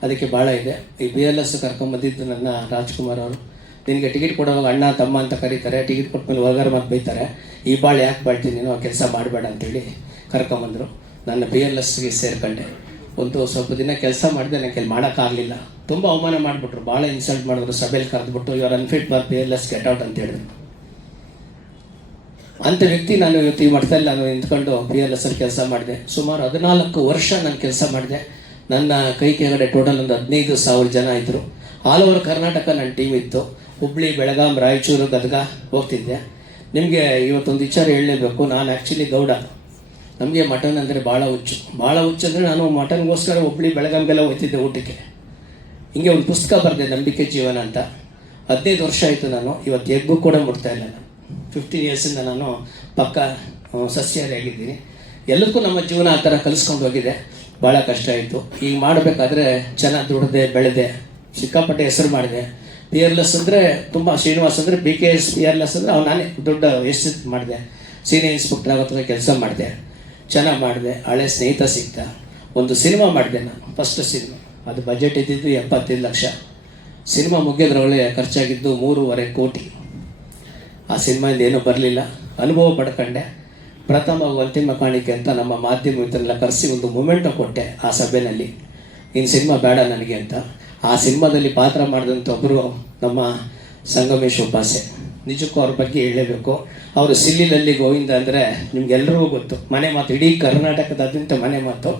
ಅದಕ್ಕೆ ಭಾಳ ಇದೆ. ಈ PLS ಕರ್ಕೊಂಬಂದಿದ್ದು ನನ್ನ ರಾಜ್ಕುಮಾರ್ ಅವರು. ನಿನಗೆ ಟಿಕೆಟ್ ಕೊಡುವಾಗ ಅಣ್ಣ ತಮ್ಮ ಅಂತ ಕರೀತಾರೆ, ಟಿಕೆಟ್ ಕೊಟ್ಮೇಲೆ ಹೋಗಾರ ಮತ್ತು ಬೈತಾರೆ. ಈ ಬಾಳು ಯಾಕೆ ಬಾಳ್ತೀನಿ ನೀನು, ಆ ಕೆಲಸ ಮಾಡಬೇಡ ಅಂತೇಳಿ ಕರ್ಕೊಂಬಂದರು. ನನ್ನ PLSಗೆ ಸೇರ್ಕೊಂಡೆ. ಒಂದು ಸ್ವಲ್ಪ ದಿನ ಕೆಲಸ ಮಾಡಿದೆ. ನನಗೆ ಕೆಲಸ ಮಾಡೋಕ್ಕಾಗಲಿಲ್ಲ. ತುಂಬ ಅವಮಾನ ಮಾಡಿಬಿಟ್ರು, ಭಾಳ ಇನ್ಸಲ್ಟ್ ಮಾಡಿದ್ರು. ಸಭೆಯಲ್ಲಿ ಕರೆದ್ಬಿಟ್ಟು you are unfit for PLS, get out ಅಂತ ಹೇಳಿದ್ರು. ಅಂಥ ವ್ಯಕ್ತಿ ನಾನು ಇವತ್ತು ಈ ಮಟ್ಟದಲ್ಲಿ ನಾನು ನಿಂತ್ಕೊಂಡು PLSಲ್ಲಿ ಕೆಲಸ ಮಾಡಿದೆ. ಸುಮಾರು 14 ವರ್ಷ ನಾನು ಕೆಲಸ ಮಾಡಿದೆ. ನನ್ನ ಕೈ ಕೆಳಗಡೆ ಟೋಟಲ್ ಒಂದು 15,000 ಜನ ಇದ್ದರು. ಆಲ್ ಓವರ್ ಕರ್ನಾಟಕ ನನ್ನ ಟೀಮ್ ಇತ್ತು. ಹುಬ್ಳಿ, ಬೆಳಗಾಂ, ರಾಯಚೂರು, ಗದಗ ಹೋಗ್ತಿದ್ದೆ. ನಿಮಗೆ ಇವತ್ತೊಂದು ವಿಚಾರ ಹೇಳಲೇಬೇಕು. ನಾನು ಆ್ಯಕ್ಚುಲಿ ಗೌಡ. ನಮಗೆ ಮಟನ್ ಅಂದರೆ ಭಾಳ ಹುಚ್ಚು. ಭಾಳ ಹುಚ್ಚು ಅಂದರೆ ನಾನು ಮಟನ್ಗೋಸ್ಕರ ಹುಬ್ಳಿ, ಬೆಳಗಾಂಗೆಲ್ಲ ಹೋಗ್ತಿದ್ದೆ ಊಟಕ್ಕೆ. ಹಿಂಗೆ ಒಂದು ಪುಸ್ತಕ ಬರೆದೆ, ನಂಬಿಕೆ ಜೀವನ ಅಂತ. 15 ವರ್ಷ ಆಯಿತು. ನಾನು ಇವತ್ತು ಎಗ್ಗು ಕೂಡ ಮುಟ್ತಾಯಿಲ್ಲ. ನಾನು 15 ಇಯರ್ಸಿಂದ ನಾನು ಪಕ್ಕ ಸಸ್ಯಾಹಾರಿ ಆಗಿದ್ದೀನಿ. ಎಲ್ಲದಕ್ಕೂ ನಮ್ಮ ಜೀವನ ಆ ಥರ ಕಲಿಸ್ಕೊಂಡು ಹೋಗಿದೆ. ಭಾಳ ಕಷ್ಟ ಆಯಿತು. ಈಗ ಮಾಡಬೇಕಾದ್ರೆ ಚೆನ್ನಾಗಿ ದುಡಿದೆ, ಬೆಳೆದೆ, ಸಿಕ್ಕಾಪಟ್ಟೆ ಹೆಸರು ಮಾಡಿದೆ. PLS ಅಂದರೆ ತುಂಬ, ಶ್ರೀನಿವಾಸ್ ಅಂದರೆ BKS PLS ಅಂದರೆ ನಾನೇ ದೊಡ್ಡ ಹೆಸರು ಮಾಡಿದೆ. ಸೀನಿಯರ್ ಇನ್ಸ್ಪೆಕ್ಟರ್ ಆಗೋತ್ರ ಕೆಲಸ ಮಾಡಿದೆ, ಚೆನ್ನಾಗಿ ಮಾಡಿದೆ. ಹಳೆ ಸ್ನೇಹಿತ ಸಿಗ್ತ. ಒಂದು ಸಿನಿಮಾ ಮಾಡಿದೆ ನಾನು, ಫಸ್ಟ್ ಸಿನಿಮಾ. ಅದು ಬಜೆಟ್ ಇದ್ದಿದ್ದು 75 ಲಕ್ಷ. ಸಿನಿಮಾ ಮುಗಿಯೋದ್ರೊಳಗೆ ಖರ್ಚಾಗಿದ್ದು 3.5 ಕೋಟಿ. ಆ ಸಿನಿಮಾಯಿಂದ ಏನೂ ಬರಲಿಲ್ಲ. ಅನುಭವ ಪಡ್ಕೊಂಡೆ. ಪ್ರಥಮ ಅಂತಿಮ ಕಾಣಿಕೆ ಅಂತ ನಮ್ಮ ಮಾಧ್ಯಮ ಮಿತ್ರರೆಲ್ಲ ಕರೆಸಿ ಒಂದು ಮೂಮೆಂಟು ಕೊಟ್ಟೆ ಆ ಸಭೆಯಲ್ಲಿ. ಇನ್ನು ಸಿನಿಮಾ ಬೇಡ ನನಗೆ ಅಂತ. ಆ ಸಿನಿಮಾದಲ್ಲಿ ಪಾತ್ರ ಮಾಡಿದಂಥ ಒಬ್ಬರು ನಮ್ಮ ಸಂಗಮೇಶ್ ಉಪಾಸೆ. ನಿಜಕ್ಕೂ ಅವ್ರ ಬಗ್ಗೆ ಹೇಳಲೇಬೇಕು. ಅವರು ಸಿಲ್ಲಿಲಲ್ಲಿ ಗೋವಿಂದ ಅಂದರೆ ನಿಮ್ಗೆಲ್ಲರಿಗೂ ಗೊತ್ತು, ಮನೆ ಮಾತು, ಇಡೀ ಕರ್ನಾಟಕದಾದ್ಯಂತ ಮನೆ ಮಾತು.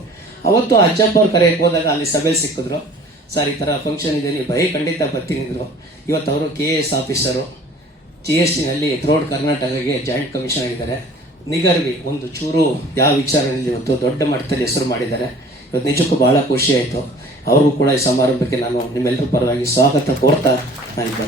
ಅವತ್ತು ಅಜ್ಜಪ್ಪ ಅವ್ರು ಕರೆಯಕ್ಕೆ ಹೋದಾಗ ಅಲ್ಲಿ ಸಭೆ ಸಿಕ್ಕಿದ್ರು. ಸರ್, ಈ ಥರ ಫಂಕ್ಷನ್ ಇದೆ, ನೀವು ಖಂಡಿತ ಬರ್ತೀನಿದ್ರು. ಇವತ್ತು ಅವರು KAS ಆಫೀಸರು, GSTನಲ್ಲಿ ಥ್ರೋಡ್ ಕರ್ನಾಟಕಗೆ ಜಾಯಿಂಟ್ ಕಮಿಷನ್ ಆಗಿದ್ದಾರೆ. ನಿಗರ್ವಿ ಒಂದು ಚೂರು ಯಾವ ವಿಚಾರದಲ್ಲಿ ಇವತ್ತು ದೊಡ್ಡ ಮಟ್ಟದಲ್ಲಿ ಹೆಸರು ಮಾಡಿದ್ದಾರೆ. ಇವತ್ತು ನಿಜಕ್ಕೂ ಭಾಳ ಖುಷಿ ಆಯಿತು. ಅವ್ರಿಗೂ ಕೂಡ ಈ ಸಮಾರಂಭಕ್ಕೆ ನಾನು ನಿಮ್ಮೆಲ್ಲರ ಪರವಾಗಿ ಸ್ವಾಗತ ಕೋರ್ತಾ ನಾನು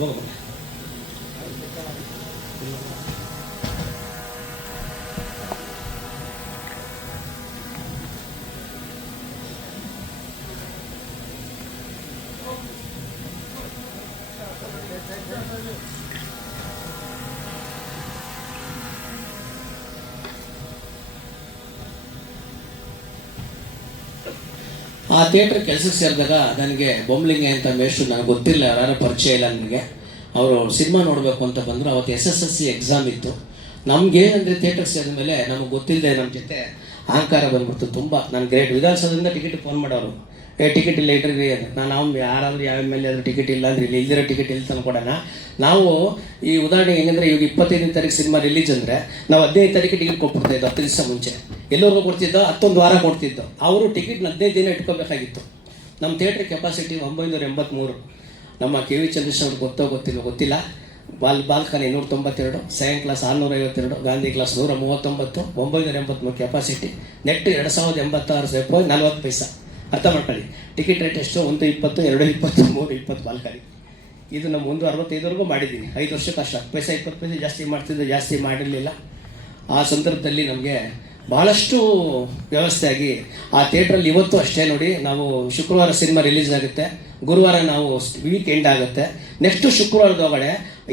ಹೋಗಮ್ಮ. ಆ ಥಿಯೇಟ್ರ್ ಕೆಲಸಕ್ಕೆ ಸೇರಿದಾಗ ನನಗೆ ಬೊಮ್ಲಿಂಗೆ ಅಂತ ಮೇಷ್ಟ್ರು ನನಗೆ ಗೊತ್ತಿಲ್ಲ, ಯಾರು ಪರಿಚಯ ಇಲ್ಲ ನನಗೆ. ಅವರು ಸಿನಿಮಾ ನೋಡಬೇಕು ಅಂತ ಬಂದರು. ಅವತ್ತು SSLC ಎಕ್ಸಾಮ್ ಇತ್ತು. ನಮಗೇನಂದರೆ ಥಿಯೇಟ್ರಿಗೆ ಸೇರಿದ ಮೇಲೆ ನಮಗೆ ಗೊತ್ತಿಲ್ಲದೆ ನಮ್ಮ ಜೊತೆ ಅಹಂಕಾರ ಬಂದ್ಬಿಡ್ತು ತುಂಬ. ನಾನು ಗ್ರೇಟ್ ವಿಧಾನಸೌಧದಿಂದ ಟಿಕೆಟ್ ಫೋನ್ ಮಾಡೋರು, ಟಿಕೆಟ್ ಇಲ್ಲ ಇಟ್ರಿ ಅದು. ನಾವು ಯಾರಾದರೂ ಯಾವ ಮೇಲೆ ಆದರೂ ಟಿಕೆಟ್ ಇಲ್ಲ ಅಂದರೆ ಇಲ್ಲಿ ಇಲ್ದಿರೋ ಟಿಕೆಟ್ ಇಲ್ಲಿ ತಂದ್ಕೊಡೋಣ. ನಾವು ಈ ಉದಾಹರಣೆ ಏನಂದರೆ ಇವಾಗ 25ನೇ ತಾರೀಕು ಸಿನಿಮಾ ರಿಲೀಸ್ ಅಂದರೆ ನಾವು 15ನೇ ತಾರೀಕು ಟಿಕೆಟ್ ಕೊಟ್ಬಿಡ್ತಾಯಿದ್ದು 10 ದಿವಸ ಮುಂಚೆ. ಎಲ್ಲರಿಗೂ ಕೊಡ್ತಿದ್ದೋ 11 ವಾರ ಕೊಡ್ತಿದ್ದೋ. ಅವರು ಟಿಕೆಟ್ನ 15 ದಿನ ಇಟ್ಕೋಬೇಕಾಗಿತ್ತು. ನಮ್ಮ ಥಿಯೇಟ್ರ್ ಕೆಪಾಸಿಟಿ 983. ನಮ್ಮ KV ಚಂದ್ರಶೇಖರ್ ಗೊತ್ತಿಲ್ಲ. Balcony 192, second class 652, Gandhi class 139, 983 capacity. Net 2086 40 ಪೈಸಾ. ಅರ್ಥ ಮಾಡ್ಕೊಳ್ಳಿ, ಟಿಕೆಟ್ ರೇಟ್ ಎಷ್ಟು? 120, 220, 320 ಬಾಲ್ಕನಿ. ಇದು ನಮ್ಮ 165ವರೆಗೂ ಮಾಡಿದ್ದೀನಿ. 5 ವರ್ಷಕ್ಕೆ ಅಷ್ಟು 10 ಪೈಸೆ 20 ಪೈಸೆ ಜಾಸ್ತಿ ಮಾಡ್ತಿದ್ದೆ, ಜಾಸ್ತಿ ಮಾಡಿರಲಿಲ್ಲ. ಆ ಸಂದರ್ಭದಲ್ಲಿ ನಮಗೆ ಭಾಳಷ್ಟು ವ್ಯವಸ್ಥೆ ಆಗಿ ಆ ಥಿಯೇಟ್ರಲ್ಲಿ ಇವತ್ತು ಅಷ್ಟೇ ನೋಡಿ, ನಾವು ಶುಕ್ರವಾರ ಸಿನಿಮಾ ರಿಲೀಸ್ ಆಗುತ್ತೆ, ಗುರುವಾರ ನಾವು ವೀಕೆಂಡ್ ಆಗುತ್ತೆ. ನೆಕ್ಸ್ಟು ಶುಕ್ರವಾರದೊಳಗಡೆ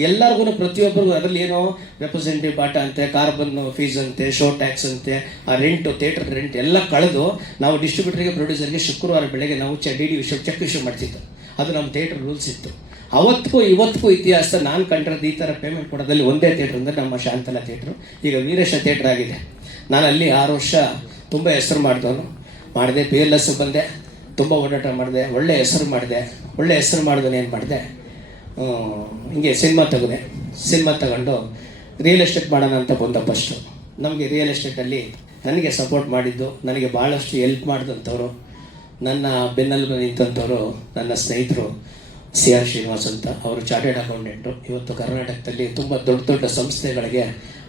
ಎಲ್ಲರಿಗೂ ಪ್ರತಿಯೊಬ್ಬರಿಗೂ ಅದರಲ್ಲಿ ಏನೋ ರೆಪ್ರೆಸೆಂಟೇಟಿವ್ ಬಾಟ ಅಂತೆ, ಕಾರ್ಬನ್ ಫೀಸ್ ಅಂತೆ, ಶೋ ಟ್ಯಾಕ್ಸ್ ಅಂತೆ, ಆ ರೆಂಟು, ಥಿಯೇಟರ್ ರೆಂಟ್ ಎಲ್ಲ ಕಳೆದು ನಾವು ಡಿಸ್ಟ್ರಿಬ್ಯೂಟರ್ಗೆ ಪ್ರೊಡ್ಯೂಸರ್ಗೆ ಶುಕ್ರವಾರ ಬೆಳಗ್ಗೆ ನಾವು DD ಚೆಕ್ ಇಶ್ಯೂ ಮಾಡ್ತಿದ್ದು. ಅದು ನಮ್ಮ ಥಿಯೇಟರ್ ರೂಲ್ಸ್ ಇತ್ತು. ಅವತ್ತಿಗೂ ಇವತ್ತಿಗೂ ಇತಿಹಾಸ ನಾನು ಕಂಡಿರೋದು ಈ ಥರ ಪೇಮೆಂಟ್ ಕೊಡೋದಲ್ಲಿ ಒಂದೇ ಥಿಯೇಟ್ರ್ ಅಂದರೆ ನಮ್ಮ ಶಾಂತಲಾ ಥಿಯೇಟ್ರು. ಈಗ ವೀರೇಶ ಥಿಯೇಟ್ರ್ ಆಗಿದೆ. ನಾನು ಅಲ್ಲಿ 6 ವರ್ಷ ತುಂಬ ಹೆಸರು ಮಾಡಿದೆ. PLS ಬಂದೆ, ತುಂಬ ಓಡಾಟ ಮಾಡಿದೆ, ಒಳ್ಳೆ ಹೆಸರು ಮಾಡಿದೆ. ಏನು ಮಾಡಿದೆ, ಹಿಂಗೆ ಸಿನಿಮಾ ತಗೊಂಡು ರಿಯಲ್ ಎಸ್ಟೇಟ್ ಮಾಡೋಣ ಅಂತ ಬಂದ. ಫಸ್ಟು ನಮಗೆ ರಿಯಲ್ ಎಸ್ಟೇಟಲ್ಲಿ ನನಗೆ ಸಪೋರ್ಟ್ ಮಾಡಿದ್ದು, ನನಗೆ ಭಾಳಷ್ಟು ಹೆಲ್ಪ್ ಮಾಡಿದಂಥವ್ರು, ನನ್ನ ಬೆನ್ನೆಲುಬು ನಿಂತಂಥವ್ರು ನನ್ನ ಸ್ನೇಹಿತರು CR ಶ್ರೀನಿವಾಸ್ ಅಂತ. ಅವರು ಚಾರ್ಟೆಡ್ ಅಕೌಂಟೆಂಟು. ಇವತ್ತು ಕರ್ನಾಟಕದಲ್ಲಿ ತುಂಬ ದೊಡ್ಡ ಸಂಸ್ಥೆಗಳಿಗೆ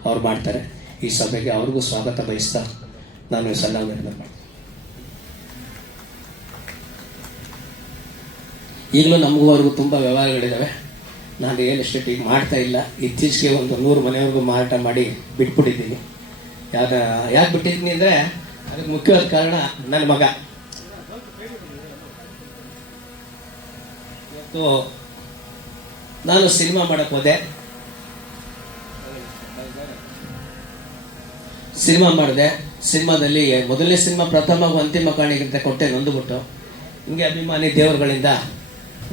ಅವ್ರು ಮಾಡ್ತಾರೆ. ಈ ಸಭೆಗೆ ಅವ್ರಿಗೂ ಸ್ವಾಗತ ಬಯಸ್ತಾ ನಾನು ಸಲ್ಲವನ್ನು ಮಾಡ್ತೀನಿ. ಈಗಲೂ ನಮಗೂ ಅವ್ರಿಗೂ ತುಂಬ ವ್ಯವಹಾರಗಳಿದ್ದಾವೆ. ನಾನು ರಿಯಲ್ ಎಸ್ಟೇಟ್ ಈಗ ಮಾಡ್ತಾ ಇಲ್ಲ. ಇತ್ತೀಚೆಗೆ ಒಂದು 100 ಮನೆಯವ್ರಿಗೂ ಮಾರಾಟ ಮಾಡಿ ಬಿಟ್ಬಿಟ್ಟಿದ್ದೀನಿ. ಯಾಕೆ ಬಿಟ್ಟಿದ್ದೀನಿ ಅಂದರೆ ಅದಕ್ಕೆ ಮುಖ್ಯವಾದ ಕಾರಣ ನನ್ನ ಮಗ. ಇವತ್ತು ನಾನು ಸಿನಿಮಾ ಮಾಡೋಕ್ಕೆ ಹೋದೆ, ಸಿನಿಮಾ ಮಾಡಿದೆ. ಸಿನಿಮಾದಲ್ಲಿ ಮೊದಲನೇ ಸಿನಿಮಾ ಪ್ರಥಮ ಅಂತಿಮ ಕಾಣಿಕೆ ಕೊಟ್ಟೆ, ನೊಂದುಬಿಟ್ಟು. ಹಿಂಗೆ ಅಭಿಮಾನಿ ದೇವರುಗಳಿಂದ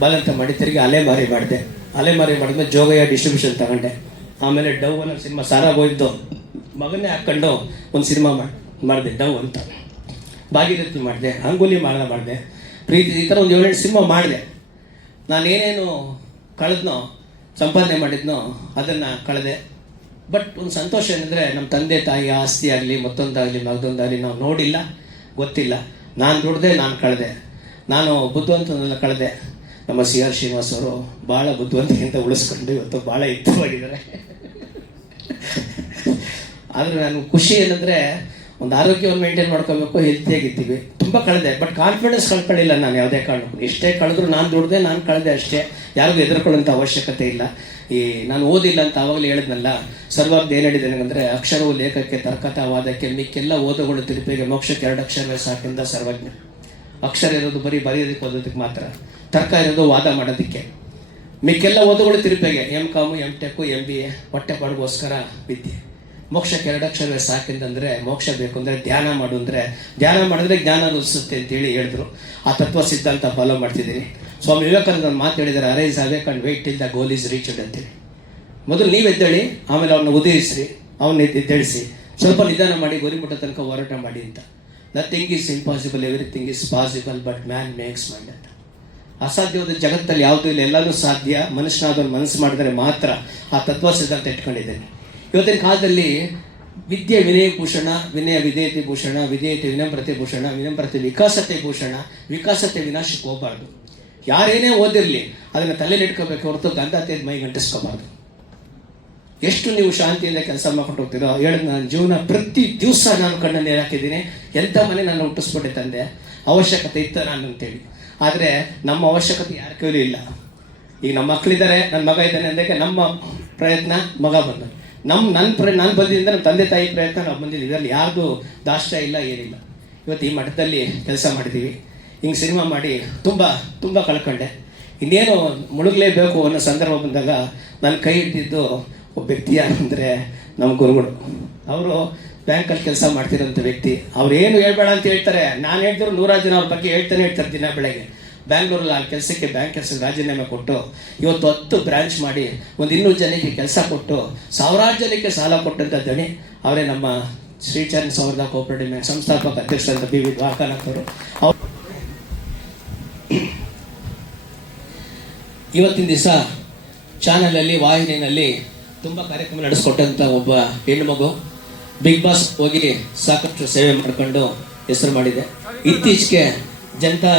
ಬಲಂತ ಮಾಡಿ ತಿರುಗಿ ಅಲೆಮಾರಿ ಮಾಡಿದ್ಮೇಲೆ ಜೋಗಯ್ಯ ಡಿಸ್ಟ್ರಿಬ್ಯೂಷನ್ ತಗೊಂಡೆ. ಆಮೇಲೆ ಡವ್ ಅನ್ನೋ ಸಿನಿಮಾ ಸಾರಾಗೋಯ್ದು ಮಗನ್ನೇ ಹಾಕ್ಕೊಂಡು ಒಂದು ಸಿನಿಮಾ ಮಾಡಿದೆ, ಡವ್ ಅಂತ. ಭಾಗೀರಥಿ ಮಾಡಿದೆ, ಅಂಗುಲಿ ಮಾಡಿದೆ, ಪ್ರೀತಿ, ಈ ಥರ ಒಂದು 7-8 ಸಿನಿಮಾ ಮಾಡಿದೆ. ನಾನೇನೇನು ಕಳೆದ್ನೋ, ಸಂಪಾದನೆ ಮಾಡಿದ್ನೋ ಅದನ್ನು ಕಳೆದೆ. ಬಟ್ ಒಂದು ಸಂತೋಷ ಏನಂದರೆ ನಮ್ಮ ತಂದೆ ತಾಯಿ ಆಸ್ತಿ ಆಗಲಿ ಮತ್ತೊಂದಾಗಲಿ ಮಗದೊಂದಾಗಲಿ ನಾವು ನೋಡಿಲ್ಲ, ಗೊತ್ತಿಲ್ಲ. ನಾನು ದುಡ್ದೆ, ನಾನು ಕಳೆದೆ. ನಾನು ಬುದ್ಧಿವಂತನೆಲ್ಲ ಕಳೆದೆ. ನಮ್ಮ CR ಶ್ರೀನಿವಾಸ್ ಅವರು ಭಾಳ ಬುದ್ಧಿವಂತಿಕೆಯಿಂದ ಉಳಿಸ್ಕೊಂಡು ಇವತ್ತು ಭಾಳ ಎತ್ತರವಾಗಿದ್ದಾರೆ. ಆದರೆ ನನಗೆ ಖುಷಿ ಏನಂದರೆ ಒಂದು ಆರೋಗ್ಯವನ್ನು ಮೇಂಟೈನ್ ಮಾಡ್ಕೋಬೇಕು, ಹೆಲ್ತಿಯಾಗಿರ್ತೀವಿ. ತುಂಬ ಕಳೆದೆ, ಬಟ್ ಕಾನ್ಫಿಡೆನ್ಸ್ ಕಳ್ಕೊಳ್ಳಿಲ್ಲ ನಾನು ಯಾವುದೇ ಕಾರಣಕ್ಕೂ. ಎಷ್ಟೇ ಕಳೆದ್ರು ನಾನು ದುಡ್ದೆ, ನಾನು ಕಳೆದೆ ಅಷ್ಟೇ. ಯಾರಿಗೂ ಹೆದರ್ಕೊಳ್ಳೋಂಥ ಅವಶ್ಯಕತೆ ಇಲ್ಲ. ನಾನು ಓದಿಲ್ಲ ಅಂತ ಆವಾಗಲೇ ಹೇಳಿದ್ನಲ್ಲ, ಸರ್ವಾಗ್ದು ಏನು ಹೇಳಿದೆ ನನಗಂದರೆ, ಅಕ್ಷರವು ಲೇಖಕ್ಕೆ, ತರ್ಕತ ವಾದಕ್ಕೆ, ಮಿಕ್ಕೆಲ್ಲ ಓದುಗಳು ತಿರುಪಿಗೆ, ಮೋಕ್ಷಕ್ಕೆ 2 ಅಕ್ಷರವೇ ಸಾಕಿಂದ ಸರ್ವಜ್ಞ. ಅಕ್ಷರ ಇರೋದು ಬರೀ ಬರೆಯೋದಕ್ಕೆ ಓದೋದಕ್ಕೆ ಮಾತ್ರ, ತರ್ಕ ಇರೋದು ವಾದ ಮಾಡೋದಕ್ಕೆ, ಮಿಕ್ಕೆಲ್ಲ ಓದುಗಳು ತಿರುಪಿಗೆ, MCOM, MTech, MBA ಹೊಟ್ಟೆಪಾಡಿಗೋಸ್ಕರ ವಿದ್ಯೆ. ಮೋಕ್ಷಕ್ಕೆ 2 ಅಕ್ಷರವೇ ಸಾಕಿಂದಂದರೆ, ಮೋಕ್ಷ ಬೇಕು ಅಂದರೆ ಧ್ಯಾನ ಮಾಡು ಅಂದರೆ, ಧ್ಯಾನ ಮಾಡಿದ್ರೆ ಜ್ಞಾನ ರುಚಿಸುತ್ತೆ ಅಂತೇಳಿ ಹೇಳಿದ್ರು. ಆ ತತ್ವ ಸಿದ್ಧಾಂತ ಫಾಲೋ ಮಾಡ್ತಿದ್ದೀನಿ. ಸ್ವಾಮಿ ವಿವೇಕಾನಂದ ಒಂದು ಮಾತು ಹೇಳಿದ್ದಾರೆ, arise awake and wait till the goal is reached ಅಂತೇಳಿ. ಮೊದಲು ನೀವು ಎದ್ದೇಳಿ, ಆಮೇಲೆ ಅವ್ರನ್ನ ಉದಯಿಸ್ರಿ, ಅವನ್ನ ಎದ್ದೇಳಿಸಿ, ಸ್ವಲ್ಪ ನಿಧಾನ ಮಾಡಿ ಗುರಿ ಮುಟ್ಟೋ ತನಕ ಹೋರಾಟ ಮಾಡಿ ಅಂತ. Nothing is impossible, everything is possible, but man makes mind ಅಂತ. ಅಸಾಧ್ಯವಾದ ಜಗತ್ತಲ್ಲಿ ಯಾವುದೂ ಇಲ್ಲ, ಎಲ್ಲನೂ ಸಾಧ್ಯ. ಮನುಷ್ಯನಾದವ್ರು ಮನಸ್ಸು ಮಾಡಿದರೆ ಮಾತ್ರ. ಆ ತತ್ವ ಸಿದ್ಧಾಂತ ಇಟ್ಕೊಂಡಿದ್ದೇನೆ. ಇವತ್ತಿನ ಕಾಲದಲ್ಲಿ ವಿದ್ಯೆ ವಿನಯ ಭೂಷಣ, ವಿನಯ ವಿಧೇಯತೆ ಭೂಷಣ, ವಿಧೇಯತೆ ವಿನಮ್ರತೆ ಭೂಷಣ, ವಿನಮ್ರತೆ ವಿಕಾಸತೆ ಭೂಷಣ, ವಿಕಾಸತೆ ವಿನಾಶಕ್ಕೆ ಹೋಗಬಾರ್ದು. ಯಾರೇನೇ ಓದಿರಲಿ ಅದನ್ನು ತಲೆಯಲ್ಲಿ ಇಟ್ಕೋಬೇಕು ಹೊರತು ಗಂಧ ತೆಗೆದು ಮೈ ಗಂಟಿಸ್ಕೋಬಾರ್ದು. ಎಷ್ಟು ನೀವು ಶಾಂತಿಯಿಂದ ಕೆಲಸ ಮಾಡ್ಕೊಂಡು ಹೋಗ್ತೀರೋ ಹೇಳಿದ್, ನನ್ನ ಜೀವನ ಪ್ರತಿ ದಿವಸ ನಾನು ಕಣ್ಣನ್ನು ಹಾಕಿದ್ದೀನಿ. ಎಂಥ ಮನೆ ನಾನು ಹುಟ್ಟಿಸ್ಬಿಟ್ಟೆ ತಂದೆ, ಅವಶ್ಯಕತೆ ಇತ್ತು ನಾನು ಅಂತೇಳಿ. ಆದರೆ ನಮ್ಮ ಅವಶ್ಯಕತೆ ಯಾರ ಕೈಲೂ ಇಲ್ಲ. ಈಗ ನಮ್ಮ ಮಕ್ಕಳಿದ್ದಾರೆ, ನನ್ನ ಮಗ ಇದ್ದಾನೆ ಅಂದಕ್ಕೆ ನಮ್ಮ ಪ್ರಯತ್ನ ಮಗ ಬಂದ, ನಾನು ಬಂದಿದ್ದರಿಂದ ನಮ್ಮ ತಂದೆ ತಾಯಿ ಪ್ರಯತ್ನ ನಾವು ಬಂದಿದ್ದೀವಿ. ಇದರಲ್ಲಿ ಯಾರ್ದು ದಾಷ್ಟ ಇಲ್ಲ, ಏನಿಲ್ಲ. ಇವತ್ತು ಈ ಮಠದಲ್ಲಿ ಕೆಲಸ ಮಾಡಿದ್ದೀವಿ. ಹಿಂಗೆ ಸಿನಿಮಾ ಮಾಡಿ ತುಂಬ ತುಂಬ ಕಳ್ಕೊಂಡೆ. ಇನ್ನೇನು ಮುಳುಗಲೇಬೇಕು ಅನ್ನೋ ಸಂದರ್ಭ ಬಂದಾಗ ನನ್ನ ಕೈ ಹಿಡಿದಿದ್ದು ಒಬ್ಬ ವ್ಯಕ್ತಿ ಅಂದರೆ ನಮ್ಮ ಗುರುಗಳು. ಅವರು ಬ್ಯಾಂಕಲ್ಲಿ ಕೆಲಸ ಮಾಡ್ತಿರೋಂಥ ವ್ಯಕ್ತಿ. ಅವ್ರು ಏನು ಹೇಳ್ಬೇಡ ಅಂತ ಹೇಳ್ತಾರೆ, ನಾನು ಹೇಳಿದ್ರು 100 ಜನ ಅವ್ರ ಬಗ್ಗೆ ಹೇಳ್ತಾನೆ ಇರ್ತಾರೆ ದಿನ ಬೆಳಗ್ಗೆ. ಬ್ಯಾಂಗ್ಳೂರಲ್ಲಿ ಆ ಕೆಲಸಕ್ಕೆ ಬ್ಯಾಂಕ್ ಕೆಲಸಕ್ಕೆ ರಾಜೀನಾಮೆ ಕೊಟ್ಟು ಇವತ್ತು 10 ಬ್ರಾಂಚ್ ಮಾಡಿ ಒಂದು 200 ಜನಕ್ಕೆ ಕೆಲಸ ಕೊಟ್ಟು 1000 ಜನಕ್ಕೆ ಸಾಲ ಕೊಟ್ಟಂಥ ದಣಿ ಅವರೇ ನಮ್ಮ ಶ್ರೀಚರಣ್ ಸೌಹಾರ್ದ ಕೋಆಪರೇಟಿವ್ ಬ್ಯಾಂಕ್ ಸಂಸ್ಥಾಪಕ ಅಧ್ಯಕ್ಷರಾದ ಬಿ ವಿ ದ್ವಾರಕಾನಾಥ್ ಅವರು. ಇವತ್ತಿನ ದಿವಸ ಚಾನಲಲ್ಲಿ ವಾಹಿನಿಯಲ್ಲಿ ತುಂಬ ಕಾರ್ಯಕ್ರಮ ನಡೆಸ್ಕೊಟ್ಟಂಥ ಒಬ್ಬ ಹೆಣ್ಣು ಮಗು. ಬಿಗ್ ಬಾಸ್ ಹೋಗಿ ಸಾಕಷ್ಟು ಸೇವೆ ಮಾಡಿಕೊಂಡು ಹೆಸರು ಮಾಡಿದೆ. ಇತ್ತೀಚೆಗೆ ಜನತಾ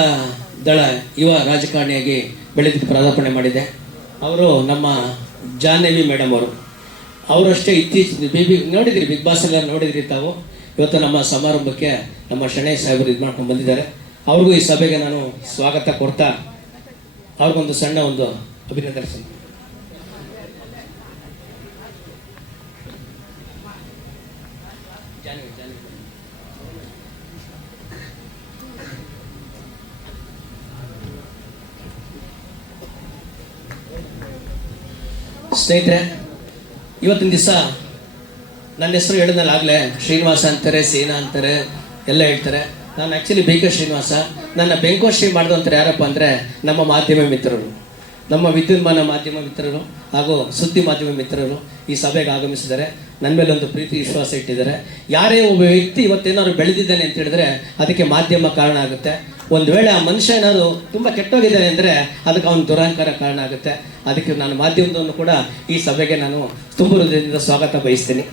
ದಳ ಯುವ ರಾಜಕಾರಣಿಯಾಗಿ ಬೆಳೆದು ಪದಾರ್ಪಣೆ ಮಾಡಿದೆ. ಅವರು ನಮ್ಮ ಜಾಹ್ನವಿ ಮೇಡಮ್ ಅವರು ಅಷ್ಟೇ ಇತ್ತೀಚೆಗೆ ನೋಡಿದ್ರಿ, ಬಿಗ್ ಬಾಸ್ ಎಲ್ಲ ನೋಡಿದ್ರಿ ತಾವು. ಇವತ್ತು ನಮ್ಮ ಸಮಾರಂಭಕ್ಕೆ ನಮ್ಮ ಶಣೈ ಸಾಹೇಬರು ಇದು ಮಾಡ್ಕೊಂಡು ಬಂದಿದ್ದಾರೆ. ಅವ್ರಿಗೂ ಈ ಸಭೆಗೆ ನಾನು ಸ್ವಾಗತ ಕೊಡ್ತಾ ಅವ್ರಿಗೊಂದು ಸಣ್ಣ ಒಂದು ಅಭಿನಂದನೆ. ಸ್ನೇಹಿತರೆ, ಇವತ್ತಿನ ದಿವಸ ನನ್ನ ಹೆಸರು ಹೇಳಿದ್ನಲ್ಲಾಗಲೇ ಶ್ರೀನಿವಾಸ ಅಂತಾರೆ, ಸೇನಾ ಅಂತಾರೆ, ಎಲ್ಲ ಹೇಳ್ತಾರೆ. ನಾನು ಆ್ಯಕ್ಚುಲಿ ಬೇಕ ಶ್ರೀನಿವಾಸ. ನನ್ನ ಬೆಂಕೋಶ್ರೀ ಮಾಡಿದಂತಾರೆ ಯಾರಪ್ಪ ಅಂದರೆ ನಮ್ಮ ಮಾಧ್ಯಮ ಮಿತ್ರರು, ನಮ್ಮ ವಿದ್ಯುನ್ಮಾನ ಮಾಧ್ಯಮ ಮಿತ್ರರು ಹಾಗೂ ಸುದ್ದಿ ಮಾಧ್ಯಮ ಮಿತ್ರರು ಈ ಸಭೆಗೆ ಆಗಮಿಸಿದ್ದಾರೆ. ನನ್ನ ಮೇಲೆ ಒಂದು ಪ್ರೀತಿ ವಿಶ್ವಾಸ ಇಟ್ಟಿದ್ದಾರೆ. ಯಾರೇ ಒಬ್ಬ ವ್ಯಕ್ತಿ ಇವತ್ತೇನಾದ್ರು ಬೆಳೆದಿದ್ದಾನೆ ಅಂತ ಹೇಳಿದ್ರೆ ಅದಕ್ಕೆ ಮಾಧ್ಯಮ ಕಾರಣ ಆಗುತ್ತೆ. ಒಂದು ವೇಳೆ ಆ ಮನುಷ್ಯ ಏನಾದ್ರು ತುಂಬ ಕೆಟ್ಟೋಗಿದ್ದಾನೆ ಅಂದರೆ ಅದಕ್ಕೆ ಅವನ ದುರಹಂಕಾರ ಕಾರಣ ಆಗುತ್ತೆ. ಅದಕ್ಕೆ ನಾನು ಮಾಧ್ಯಮದವನ್ನು ಕೂಡ ಈ ಸಭೆಗೆ ನಾನು ತುಂಬ ಹೃದಯದಿಂದ ಸ್ವಾಗತ ಬಯಸ್ತೀನಿ.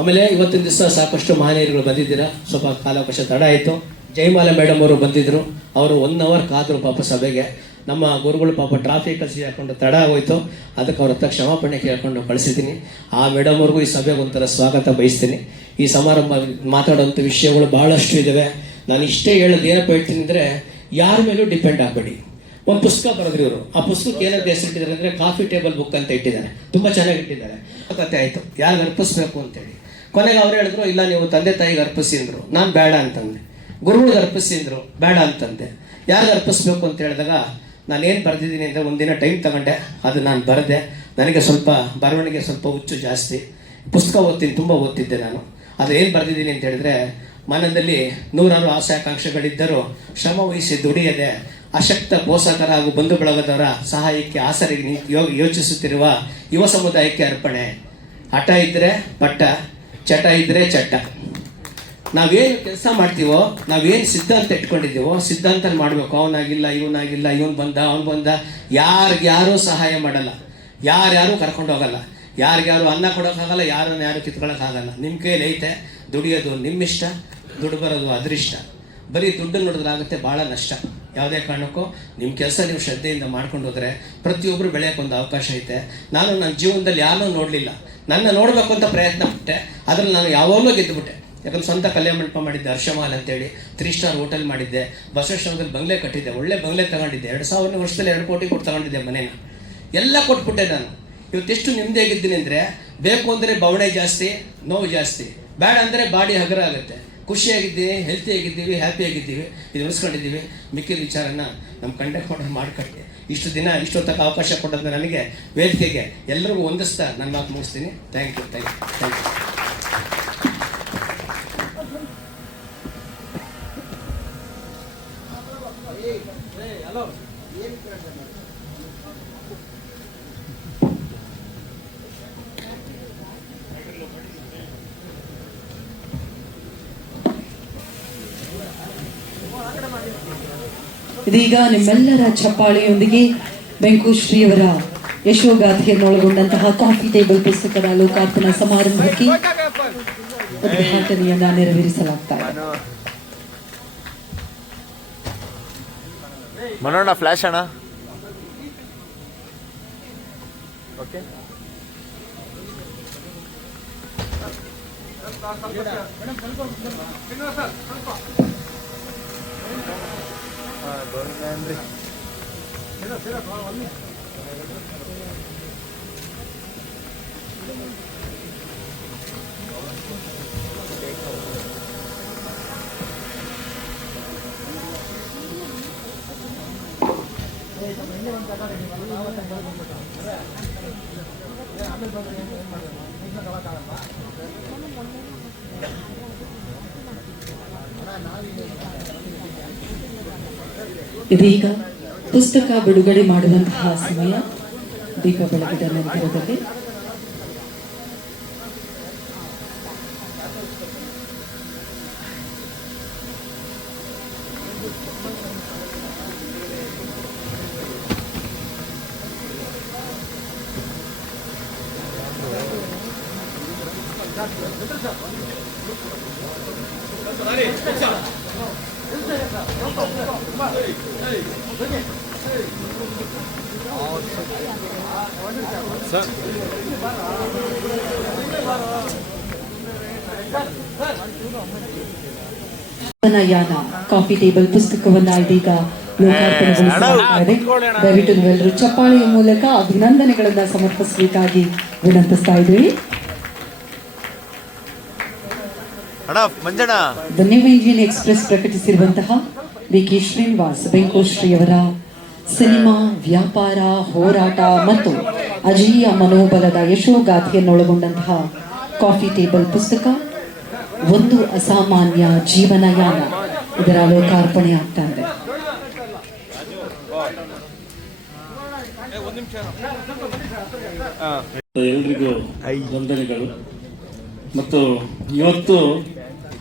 ಆಮೇಲೆ ಇವತ್ತಿನ ದಿವಸ ಸಾಕಷ್ಟು ಮಹನೀಯರುಗಳು ಬಂದಿದ್ದೀರಾ. ಸ್ವಲ್ಪ ಕಾಲಾವಕಾಶ ತಡ ಆಯಿತು. ಜಯಮಾಲ ಮೇಡಮ್ ಅವರು ಬಂದಿದ್ದರು. ಅವರು 1 ಅವರ್ ಕಾದರು ಪಾಪ ಸಭೆಗೆ. ನಮ್ಮ ಗುರುಗಳು ಪಾಪ ಟ್ರಾಫಿಕ್ ಹಾಕೊಂಡು ತಡ ಆಗೋಯ್ತು. ಅದಕ್ಕೆ ಅವ್ರ ಹತ್ರ ಕ್ಷಮಾಪಣೆ ಕೇಳ್ಕೊಂಡು ಕಳಿಸಿದ್ದೀನಿ. ಆ ಮೇಡಮ್ ಅವ್ರಿಗೂ ಈ ಸಭೆಗೆ ಒಂಥರ ಸ್ವಾಗತ ಬಯಸ್ತೀನಿ. ಈ ಸಮಾರಂಭ ಮಾತಾಡೋಂಥ ವಿಷಯಗಳು ಭಾಳಷ್ಟು ಇದ್ದಾವೆ. ನಾನು ಇಷ್ಟೇ ಹೇಳೋದು ಏನಪ್ಪ ಹೇಳ್ತೀನಿ ಅಂದರೆ, ಯಾರ ಮೇಲೂ ಡಿಪೆಂಡ್ ಆಗಬೇಡಿ. ಒಂದು ಪುಸ್ತಕ ಬರೆದ್ರು ಇವರು. ಆ ಪುಸ್ತಕಕ್ಕೆ ಏನಾದ್ರು ಹೆಸರಿಟ್ಟಿದ್ದಾರೆ ಅಂದರೆ ಕಾಫಿ ಟೇಬಲ್ ಬುಕ್ ಅಂತ ಇಟ್ಟಿದ್ದಾರೆ. ತುಂಬ ಚೆನ್ನಾಗಿ ಇಟ್ಟಿದ್ದಾರೆ. ಕತೆ ಆಯಿತು, ಯಾರಿಗೆ ಅರ್ಪಿಸ್ಬೇಕು ಅಂತೇಳಿ. ಕೊನೆಗೆ ಅವ್ರು ಹೇಳಿದ್ರು, ಇಲ್ಲ ನೀವು ತಂದೆ ತಾಯಿಗೆ ಅರ್ಪಿಸಿ ಅಂದರು. ನಾನು ಬೇಡ ಅಂತಂದೆ. ಗುರುಗಳಿಗೆ ಅರ್ಪಿಸಿ ಅಂದರು, ಬೇಡ ಅಂತಂದೆ. ಯಾರಿಗೆ ಅರ್ಪಿಸ್ಬೇಕು ಅಂತ ಹೇಳಿದಾಗ ನಾನೇನು ಬರೆದಿದ್ದೀನಿ ಅಂದರೆ ಒಂದಿನ ಟೈಮ್ ತಗೊಂಡೆ, ಅದು ನಾನು ಬರೆದೆ. ನನಗೆ ಸ್ವಲ್ಪ ಬರವಣಿಗೆ ಸ್ವಲ್ಪ ಹುಚ್ಚು ಜಾಸ್ತಿ. ಪುಸ್ತಕ ಓದ್ತೀನಿ, ತುಂಬ ಓದ್ತಿದ್ದೆ ನಾನು. ಅದು ಏನು ಬರೆದಿದ್ದೀನಿ ಅಂತ ಹೇಳಿದ್ರೆ, ಮನದಲ್ಲಿ 100 ಆಸೆ ಆಕಾಂಕ್ಷೆಗಳಿದ್ದರೂ ಶ್ರಮ ವಹಿಸಿ ದುಡಿಯದೆ ಅಶಕ್ತ ಪೋಷಕರ ಹಾಗೂ ಬಂಧು ಬಳಗದವರ ಸಹಾಯಕ್ಕೆ ಆಸರೆಗೆ ಯೋಚಿಸುತ್ತಿರುವ ಯುವ ಸಮುದಾಯಕ್ಕೆ ಅರ್ಪಣೆ. ಹಠ ಇದ್ದರೆ ಪಟ್ಟ, ಚಟ ಇದ್ದರೆ ಚಟ್ಟ. ನಾವೇನು ಕೆಲಸ ಮಾಡ್ತೀವೋ, ನಾವೇನು ಸಿದ್ಧಾಂತ ಇಟ್ಕೊಂಡಿದ್ದೀವೋ ಸಿದ್ಧಾಂತ ಮಾಡಬೇಕು. ಅವನಾಗಿಲ್ಲ, ಇವನಾಗಿಲ್ಲ, ಇವನು ಬಂದ, ಅವನು ಬಂದ. ಯಾರಿಗ್ಯಾರೂ ಸಹಾಯ ಮಾಡಲ್ಲ, ಯಾರ್ಯಾರೂ ಕರ್ಕೊಂಡು ಹೋಗಲ್ಲ, ಯಾರಿಗ್ಯಾರು ಅನ್ನ ಕೊಡೋಕ್ಕಾಗಲ್ಲ, ಯಾರು ಕಿತ್ಕೊಳ್ಳೋಕ್ಕಾಗಲ್ಲ. ನಿಮ್ಮ ಕೈಲಿ ಐತೆ. ದುಡಿಯೋದು ನಿಮ್ಮಿಷ್ಟ, ದುಡ್ಡು ಬರೋದು ಅದೃಷ್ಟ. ಬರೀ ದುಡ್ಡು ನೋಡಿದ್ರಾಗುತ್ತೆ, ಭಾಳ ನಷ್ಟ. ಯಾವುದೇ ಕಾರಣಕ್ಕೂ ನಿಮ್ಮ ಕೆಲಸ ನೀವು ಶ್ರದ್ಧೆಯಿಂದ ಮಾಡ್ಕೊಂಡು ಹೋದರೆ ಪ್ರತಿಯೊಬ್ಬರು ಬೆಳೆಯೋಕ್ಕೊಂದು ಅವಕಾಶ ಐತೆ. ನಾನು ನನ್ನ ಜೀವನದಲ್ಲಿ ಯಾರನ್ನೂ ನೋಡಲಿಲ್ಲ, ನನ್ನ ನೋಡಬೇಕು ಅಂತ ಪ್ರಯತ್ನ ಪಟ್ಟೆ. ಅದರಲ್ಲಿ ನಾನು ಯಾವಾಗಲೂ ಗೆದ್ದುಬಿಟ್ಟೆ. ಯಾಕಂದ್ರೆ ಸ್ವಂತ ಕಲ್ಯಾಣ ಮಂಟಪ ಮಾಡಿದ್ದೆ, ಹರ್ಷಮಾಲ್ ಅಂತೇಳಿ 3 ಸ್ಟಾರ್ ಹೋಟೆಲ್ ಮಾಡಿದ್ದೆ. ಬಸವೇಶ್ವರದಲ್ಲಿ ಬಂಗ್ಲೆ ಕಟ್ಟಿದ್ದೆ, ಒಳ್ಳೆ ಬಂಗ್ಲೆ ತಗೊಂಡಿದ್ದೆ. 2000 ವರ್ಷದಲ್ಲಿ 2 ಕೋಟಿ ಕೊಟ್ಟು ತಗೊಂಡಿದ್ದೆ ಮನೇನ. ಎಲ್ಲ ಕೊಟ್ಬಿಟ್ಟೆ ನಾನು. ಇವತ್ತೆಷ್ಟು ನೆಮ್ಮದಿಯಾಗಿದ್ದೀನಿ ಅಂದರೆ, ಬೇಕು ಅಂದರೆ ಬವಣೆ ಜಾಸ್ತಿ, ನೋವು ಜಾಸ್ತಿ. ಬೇಡ ಅಂದರೆ ಬಾಡಿ ಹಗರ ಆಗುತ್ತೆ. ಖುಷಿಯಾಗಿದ್ದೀವಿ, ಹೆಲ್ತಿಯಾಗಿದ್ದೀವಿ, ಹ್ಯಾಪಿಯಾಗಿದ್ದೀವಿ, ಇದು ಉಳಿಸ್ಕೊಂಡಿದ್ದೀವಿ. ಮಿಕ್ಕಿದ ವಿಚಾರನ ನಮ್ಮ ಕಂಡಕ್ಟ್ ಮಾಡಿಕೊಟ್ಟೆ. ಇಷ್ಟು ದಿನ ಇಷ್ಟೊತ್ತಕ್ಕೆ ಅವಕಾಶ ಕೊಟ್ಟಂತ ನನಗೆ ವೇದಿಕೆಗೆ ಎಲ್ಲರಿಗೂ ಹೊಂದಿಸ್ತಾ ನನ್ನ ಮಾತು ಮುಗಿಸ್ತೀನಿ. Thank you, thank you, thank you. ಇದೀಗ ನಿಮ್ಮೆಲ್ಲರ ಚಪ್ಪಾಳೆಯೊಂದಿಗೆ ಬೆಂಕುಶ್ರೀಯವರ ಯಶೋಗಾಥೆಯನ್ನು ಒಳಗೊಂಡಂತಹ ಕಾಫಿ ಟೇಬಲ್ ಪುಸ್ತಕದ ಲೋಕಾರ್ಪಣಾ ಸಮಾರಂಭಕ್ಕೆ ಉದ್ಘಾಟನೆಯನ್ನ ನೆರವೇರಿಸಲಾಗ್ತಾ ಇದೆ. ಮನೋಣ್ಣ ಫ್ಲಾಶ್ ಅಣ್ಣ. ಓಕೆ, ಮೇಡಮ್ ಇದೀಗ ಪುಸ್ತಕ ಬಿಡುಗಡೆ ಮಾಡುವಂತಹ ಸಮಯ. ದೀಪ ಬೆಳಗಿದ ನಂತರದಲ್ಲಿ ಯಾನ ಕಾಫಿ ಟೇಬಲ್ ಪುಸ್ತಕವನ್ನ ಇದೀಗ ಲೋಕಾರ್ಪಣೆಗೊಳಿಸಲಾಗಿದೆ. ದಯವಿಟ್ಟು ನೀವೆಲ್ಲರೂ ಚಪ್ಪಾಳೆಯ ಮೂಲಕ ಅಭಿನಂದನೆಗಳನ್ನ ಸಮರ್ಪಿಸಬೇಕಾಗಿ ವಿನಂತಿಸ್ತಾ ಇದ್ದೀವಿ. ದ ನ್ಯೂ ಇಂಡಿಯನ್ ಎಕ್ಸ್‌ಪ್ರೆಸ್ ಪ್ರಕಟಿಸಿರುವಂತಹ ವಿ.ಕೆ. ಶ್ರೀನಿವಾಸ್ ಬೆಂಕೋಶ್ರೀಯವರ ಸಿನಿಮಾ, ವ್ಯಾಪಾರ, ಹೋರಾಟ ಮತ್ತು ಅಜೇಯ ಮನೋಬಲದ ಯಶೋಗಾಥೆಯನ್ನೊಳಗೊಂಡಂತಹ ಕಾಫಿ ಟೇಬಲ್ ಪುಸ್ತಕ ಒಂದು ಅಸಾಮಾನ್ಯ ಜೀವನಯಾನ ಇದರ ಲೋಕಾರ್ಪಣೆ ಆಗ್ತಾ ಇದೆ. ಎಲ್ರಿಗೂ ವಂದನೆಗಳು. ಮತ್ತು ಇವತ್ತು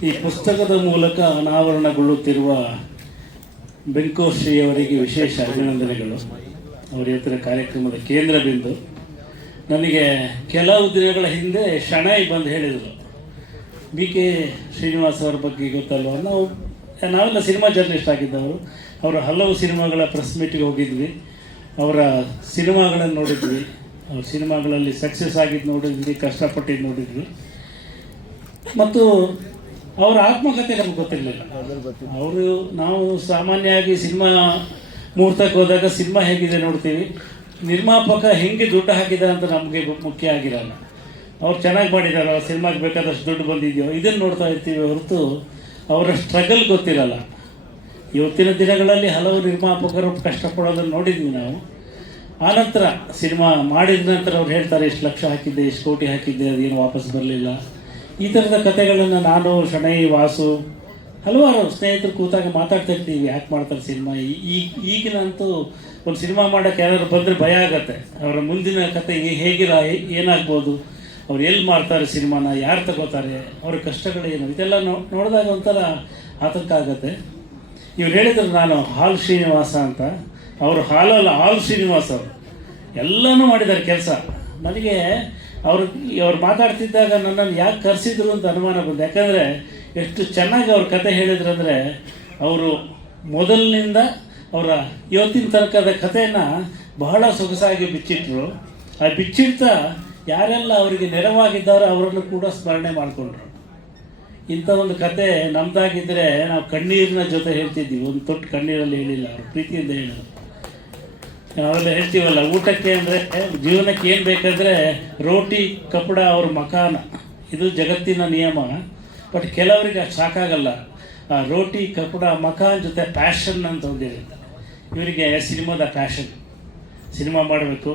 ಈ ಪುಸ್ತಕದ ಮೂಲಕ ಅನಾವರಣಗೊಳ್ಳುತ್ತಿರುವ ಬೆಂಕೋಶ್ರೀಯವರಿಗೆ ವಿಶೇಷ ಅಭಿನಂದನೆಗಳು. ಅವರ ಇವತ್ತಿನ ಕಾರ್ಯಕ್ರಮದ ಕೇಂದ್ರ ಬಿಂದು. ನನಗೆ ಕೆಲವು ದಿನಗಳ ಹಿಂದೆ ಶಣೈ ಬಂದು ಹೇಳಿದರು, ವಿ.ಕೆ. ಶ್ರೀನಿವಾಸ್ ಅವರ ಬಗ್ಗೆ ಗೊತ್ತಲ್ವ, ನಾವೆಲ್ಲ ಸಿನಿಮಾ ಜರ್ನಲಿಸ್ಟ್ ಆಗಿದ್ದವರು. ಅವರ ಹಲವು ಸಿನಿಮಾಗಳ ಪ್ರೆಸ್ ಮೀಟಿಗೆ ಹೋಗಿದ್ವಿ, ಅವರ ಸಿನಿಮಾಗಳನ್ನು ನೋಡಿದ್ವಿ, ಅವ್ರ ಸಿನಿಮಾಗಳಲ್ಲಿ ಸಕ್ಸಸ್ ಆಗಿದ್ದು ನೋಡಿದ್ವಿ, ಕಷ್ಟಪಟ್ಟಿದ್ದು ನೋಡಿದ್ವಿ. ಮತ್ತು ಅವರ ಆತ್ಮಕಥೆ ನಮ್ಗೆ ಗೊತ್ತಿರಲಿಲ್ಲ. ನಾವು ಸಾಮಾನ್ಯವಾಗಿ ಸಿನಿಮಾ ಮುಹೂರ್ತಕ್ಕೆ ಹೋದಾಗ ಸಿನಿಮಾ ಹೇಗಿದೆ ನೋಡ್ತೀವಿ, ನಿರ್ಮಾಪಕ ಹೆಂಗೆ ದುಡ್ಡು ಹಾಕಿದ ಅಂತ ನಮಗೆ ಮುಖ್ಯ ಆಗಿರಲ್ಲ. ಅವ್ರು ಚೆನ್ನಾಗಿ ಮಾಡಿದ್ದಾರೆ, ಅವ್ರ ಸಿನಿಮಾಗೆ ಬೇಕಾದಷ್ಟು ದುಡ್ಡು ಬಂದಿದೆಯೋ ಇದನ್ನು ನೋಡ್ತಾ ಇರ್ತೀವಿ ಹೊರತು ಅವರ ಸ್ಟ್ರಗಲ್ ಗೊತ್ತಿರಲ್ಲ. ಇವತ್ತಿನ ದಿನಗಳಲ್ಲಿ ಹಲವು ನಿರ್ಮಾಪಕರು ಕಷ್ಟಪಡೋದನ್ನು ನೋಡಿದ್ವಿ ನಾವು. ಆನಂತರ ಸಿನಿಮಾ ಮಾಡಿದ ನಂತರ ಅವ್ರು ಹೇಳ್ತಾರೆ, ಇಷ್ಟು ಲಕ್ಷ ಹಾಕಿದ್ದೆ, ಇಷ್ಟು ಕೋಟಿ ಹಾಕಿದ್ದೆ, ಅದೇನು ವಾಪಸ್ ಬರಲಿಲ್ಲ. ಈ ಥರದ ಕಥೆಗಳನ್ನು ನಾನು, ಶಣೈ, ವಾಸು, ಹಲವಾರು ಸ್ನೇಹಿತರು ಕೂತಾಗ ಮಾತಾಡ್ತಾ ಇರ್ತೀವಿ. ಯಾಕೆ ಮಾಡ್ತಾರೆ ಸಿನಿಮಾ? ಈಗಿನಂತೂ ಒಂದು ಸಿನಿಮಾ ಮಾಡೋಕ್ಕೆ ಯಾರಾದ್ರು ಬಂದರೆ ಭಯ ಆಗತ್ತೆ. ಅವರ ಮುಂದಿನ ಕತೆ ಏನಾಗ್ಬೋದು, ಅವ್ರು ಎಲ್ಲಿ ಮಾಡ್ತಾರೆ ಸಿನಿಮಾನ, ಯಾರು ತಗೋತಾರೆ, ಅವ್ರ ಕಷ್ಟಗಳೇನು, ಇದೆಲ್ಲ ನೋಡಿದಾಗ ಒಂಥರ ಆತಂಕ ಆಗುತ್ತೆ. ಇವ್ರು ಹೇಳಿದ್ರು, ನಾನು ಹಾಲ್ ಶ್ರೀನಿವಾಸ ಅಂತ. ಅವರು ಹಾಲಲ್ಲ, ಹಾಲ್ ಶ್ರೀನಿವಾಸ್ ಅವರು ಎಲ್ಲನೂ ಮಾಡಿದ್ದಾರೆ ಕೆಲಸ. ನನಗೆ ಅವ್ರು ಮಾತಾಡ್ತಿದ್ದಾಗ ನನ್ನನ್ನು ಯಾಕೆ ಕರೆಸಿದ್ರು ಅಂತ ಅನುಮಾನ ಬಂತು. ಯಾಕಂದರೆ ಎಷ್ಟು ಚೆನ್ನಾಗಿ ಅವ್ರ ಕತೆ ಹೇಳಿದ್ರು ಅಂದರೆ, ಅವರು ಮೊದಲಿನಿಂದ ಅವರ ಇವತ್ತಿನ ತನಕದ ಕಥೆಯನ್ನು ಬಹಳ ಸೊಗಸಾಗಿ ಬಿಚ್ಚಿಟ್ರು. ಆ ಬಿಚ್ಚಿಡ್ತಾ ಯಾರೆಲ್ಲ ಅವರಿಗೆ ನೆರವಾಗಿದ್ದಾರೋ ಅವರನ್ನು ಕೂಡ ಸ್ಮರಣೆ ಮಾಡಿಕೊಂಡ್ರು. ಇಂಥ ಒಂದು ಕತೆ ನಮ್ಮದಾಗಿದ್ದರೆ ನಾವು ಕಣ್ಣೀರಿನ ಜೊತೆ ಹೇಳ್ತಿದ್ದೀವಿ, ಒಂದು ತೊಟ್ಟು ಕಣ್ಣೀರಲ್ಲಿ ಹೇಳಿಲ್ಲ, ಅವ್ರು ಪ್ರೀತಿಯಿಂದ ಹೇಳೋದು. ನಾವೆಲ್ಲ ಹೇಳ್ತೀವಲ್ಲ, ಊಟಕ್ಕೆ ಅಂದರೆ ಜೀವನಕ್ಕೆ ಏನು ಬೇಕಂದರೆ ರೋಟಿ, ಕಪಡ, ಅವ್ರ ಮಕಾನ, ಇದು ಜಗತ್ತಿನ ನಿಯಮ. ಬಟ್ ಕೆಲವರಿಗೆ ಅದು ಸಾಕಾಗಲ್ಲ. ಆ ರೋಟಿ, ಕಪಡ, ಮಕಾನ್ ಜೊತೆ ಪ್ಯಾಷನ್ ಅಂತ ಒಂದಿರುತ್ತೆ. ಇವರಿಗೆ ಸಿನಿಮಾದ ಪ್ಯಾಷನ್, ಸಿನಿಮಾ ಮಾಡಬೇಕು.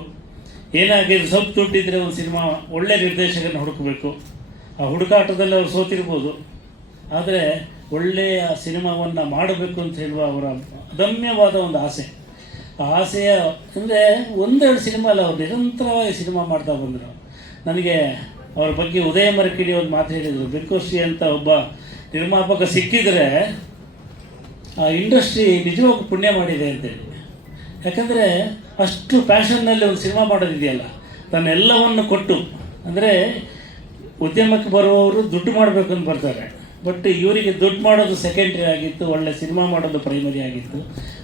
ಏನಾಗಿದೆ, ಸ್ವಲ್ಪ ದುಡ್ಡಿದ್ರೆ ಒಂದು ಸಿನಿಮಾ, ಒಳ್ಳೆ ನಿರ್ದೇಶಕನ ಹುಡುಕಬೇಕು. ಆ ಹುಡುಕಾಟದಲ್ಲಿ ಅವ್ರು ಸೋತಿರ್ಬೋದು, ಆದರೆ ಒಳ್ಳೆಯ ಸಿನಿಮಾವನ್ನು ಮಾಡಬೇಕು ಅಂತ ಹೇಳುವ ಅವರ ಅದಮ್ಯವಾದ ಒಂದು ಆಸೆ. ಆ ಆಸೆಯ ಅಂದರೆ ಒಂದೆರಡು ಸಿನಿಮಾ ಅಲ್ಲ, ಅವ್ರು ನಿರಂತರವಾಗಿ ಸಿನಿಮಾ ಮಾಡ್ತಾ ಬಂದರು. ನನಗೆ ಅವ್ರ ಬಗ್ಗೆ ಉದಯ ಮರಕಿಡಿ ಒಂದು ಮಾತು ಹೇಳಿದರು, ಬೆಂಕೋಶ್ರೀ ಅಂತ ಒಬ್ಬ ನಿರ್ಮಾಪಕ ಸಿಕ್ಕಿದರೆ ಆ ಇಂಡಸ್ಟ್ರಿ ನಿಜವಾಗೂ ಪುಣ್ಯ ಮಾಡಿದೆ ಅಂತೇಳಿ. ಯಾಕಂದರೆ ಅಷ್ಟು ಪ್ಯಾಷನ್ನಲ್ಲಿ ಒಂದು ಸಿನಿಮಾ ಮಾಡೋದಿದೆಯಲ್ಲ, ತನ್ನೆಲ್ಲವನ್ನು ಕೊಟ್ಟು. ಅಂದರೆ ಉದ್ಯಮಕ್ಕೆ ಬರುವವರು ದುಡ್ಡು ಮಾಡಬೇಕು ಅಂತ ಬರ್ತಾರೆ, ಬಟ್ ಇವರಿಗೆ ದುಡ್ಡು ಮಾಡೋದು ಸೆಕೆಂಡ್ರಿ ಆಗಿತ್ತು, ಒಳ್ಳೆ ಸಿನಿಮಾ ಮಾಡೋದು ಪ್ರೈಮರಿ ಆಗಿತ್ತು.